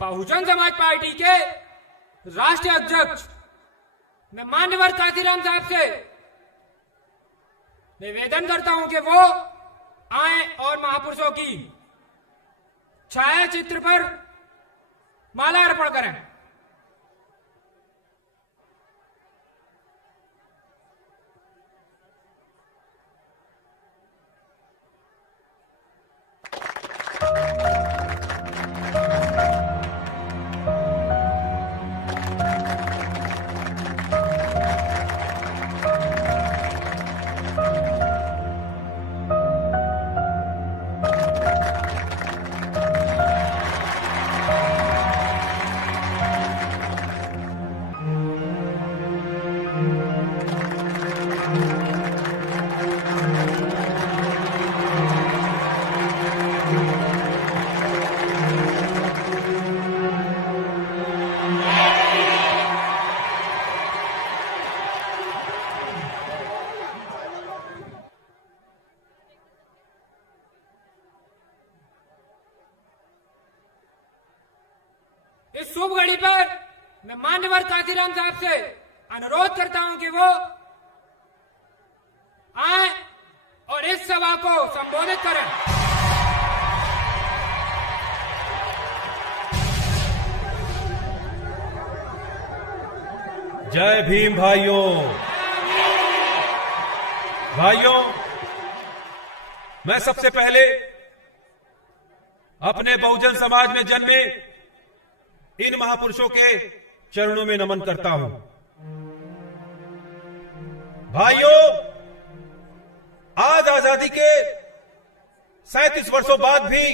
बहुजन समाज पार्टी के राष्ट्रीय अध्यक्ष मैं माननीय कांसीराम साहब से निवेदन करता हूं कि वो आए और महापुरुषों की छाया चित्र पर माला अर्पण करें। इस शुभ घड़ी पर मैं माननीय कांसीराम साहब से अनुरोध करता हूं कि वो आए और इस सभा को संबोधित करें। जय भीम भाइयों। भाइयों, मैं सबसे पहले अपने बहुजन समाज में जन्मे इन महापुरुषों के चरणों में नमन करता हूं। भाइयों, आज आजादी के 37 वर्षों बाद भी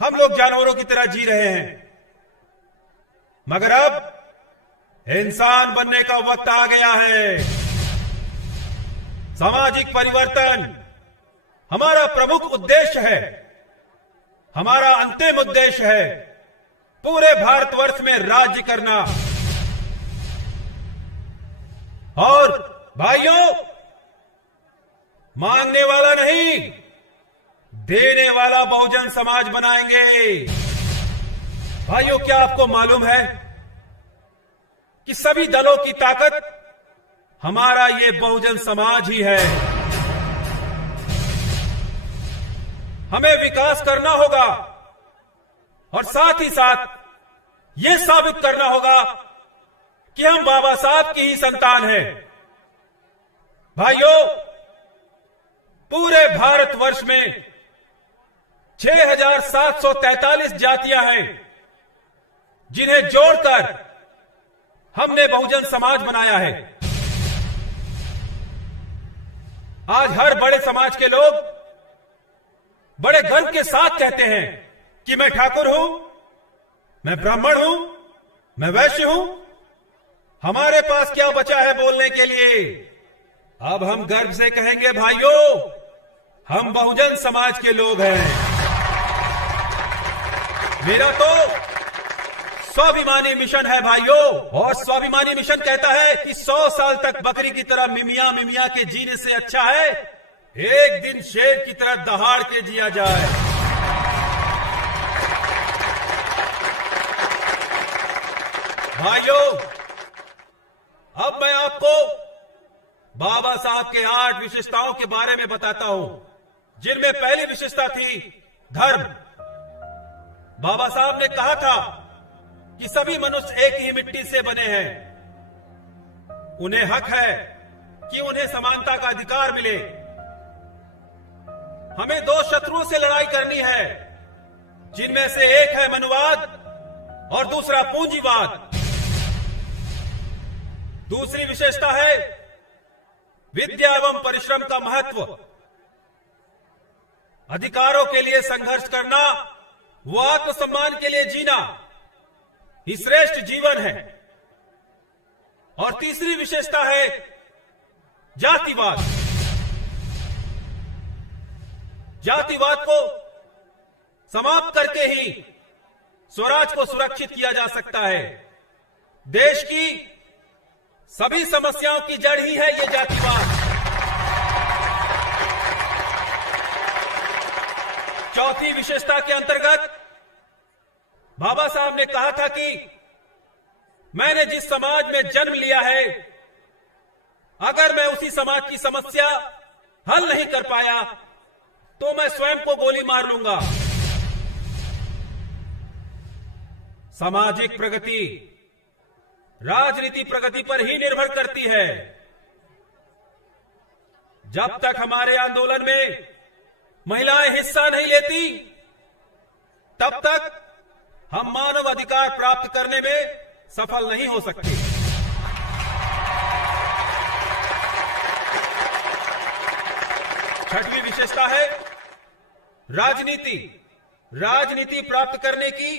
हम लोग जानवरों की तरह जी रहे हैं, मगर अब इंसान बनने का वक्त आ गया है। सामाजिक परिवर्तन हमारा प्रमुख उद्देश्य है, हमारा अंतिम उद्देश्य है पूरे भारतवर्ष में राज्य करना। और भाइयों, मांगने वाला नहीं, देने वाला बहुजन समाज बनाएंगे। भाइयों, क्या आपको मालूम है कि सभी दलों की ताकत हमारा ये बहुजन समाज ही है। हमें विकास करना होगा और साथ ही साथ यह साबित करना होगा कि हम बाबा साहब की ही संतान हैं। भाइयों, पूरे भारतवर्ष में 6,743 जातियां हैं जिन्हें जोड़कर हमने बहुजन समाज बनाया है। आज हर बड़े समाज के लोग बड़े गर्व के साथ कहते हैं कि मैं ठाकुर हूं, मैं ब्राह्मण हूं, मैं वैश्य हूं। हमारे पास क्या बचा है बोलने के लिए? अब हम गर्व से कहेंगे भाइयों, हम बहुजन समाज के लोग हैं। मेरा तो स्वाभिमानी मिशन है भाइयों, और स्वाभिमानी मिशन कहता है कि 100 साल तक बकरी की तरह मिमिया के जीने से अच्छा है एक दिन शेर की तरह दहाड़ के जिया जाए। भाइयों, अब मैं आपको बाबा साहब के 8 विशेषताओं के बारे में बताता हूं, जिनमें पहली विशेषता थी धर्म। बाबा साहब ने कहा था कि सभी मनुष्य एक ही मिट्टी से बने हैं, उन्हें हक है कि उन्हें समानता का अधिकार मिले। हमें 2 शत्रुओं से लड़ाई करनी है, जिनमें से एक है मनुवाद और दूसरा पूंजीवाद। दूसरी विशेषता है विद्या एवं परिश्रम का महत्व। अधिकारों के लिए संघर्ष करना, वो आत्मसम्मान के लिए जीना ही श्रेष्ठ जीवन है। और तीसरी विशेषता है जातिवाद। जातिवाद को समाप्त करके ही स्वराज को सुरक्षित किया जा सकता है। देश की सभी समस्याओं की जड़ ही है ये जातिवाद। चौथी विशेषता के अंतर्गत बाबा साहब ने कहा था कि मैंने जिस समाज में जन्म लिया है, अगर मैं उसी समाज की समस्या हल नहीं कर पाया तो मैं स्वयं को गोली मार लूंगा। सामाजिक प्रगति राजनीति प्रगति पर ही निर्भर करती है। जब तक हमारे आंदोलन में महिलाएं हिस्सा नहीं लेती, तब तक हम मानव अधिकार प्राप्त करने में सफल नहीं हो सकते। छठवीं विशेषता है राजनीति। राजनीति प्राप्त करने की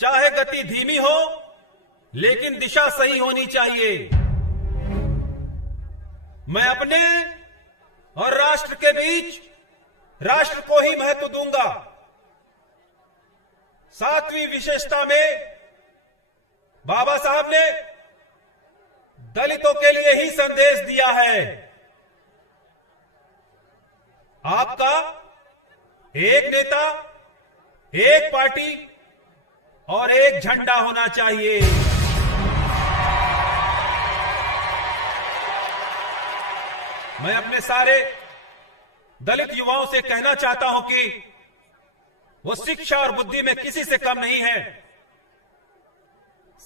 चाहे गति धीमी हो, लेकिन दिशा सही होनी चाहिए। मैं अपने और राष्ट्र के बीच राष्ट्र को ही महत्व दूंगा। 7वीं विशेषता में बाबा साहब ने दलितों के लिए ही संदेश दिया है। आपका एक नेता, एक पार्टी और एक झंडा होना चाहिए। मैं अपने सारे दलित युवाओं से कहना चाहता हूं कि वो शिक्षा और बुद्धि में किसी से कम नहीं है।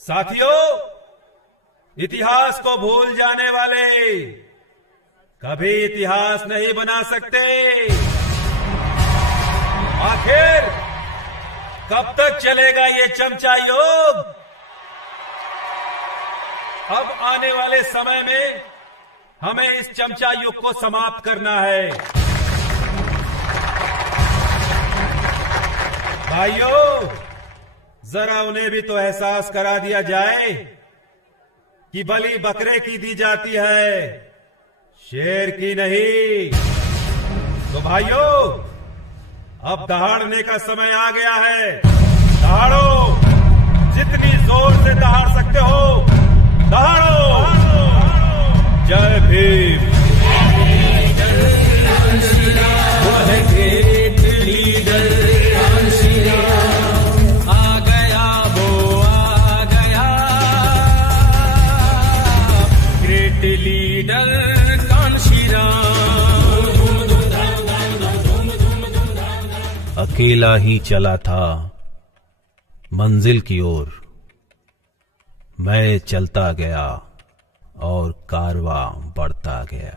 साथियों, इतिहास को भूल जाने वाले कभी इतिहास नहीं बना सकते। आखिर कब तक चलेगा ये चमचा योग? अब आने वाले समय में हमें इस चमचा युग को समाप्त करना है। भाइयों, जरा उन्हें भी तो एहसास करा दिया जाए कि बलि बकरे की दी जाती है, शेर की नहीं। तो भाइयों, अब दहाड़ने का समय आ गया है। दहाड़ो, जितनी जोर से दहाड़ सकते हो दहाड़ो। जय भीम। ग्रेट लीडर आ गया, वो आ गया। ग्रेट लीडर अकेला ही चला था मंजिल की ओर, मैं चलता गया और कारवां बढ़ता गया।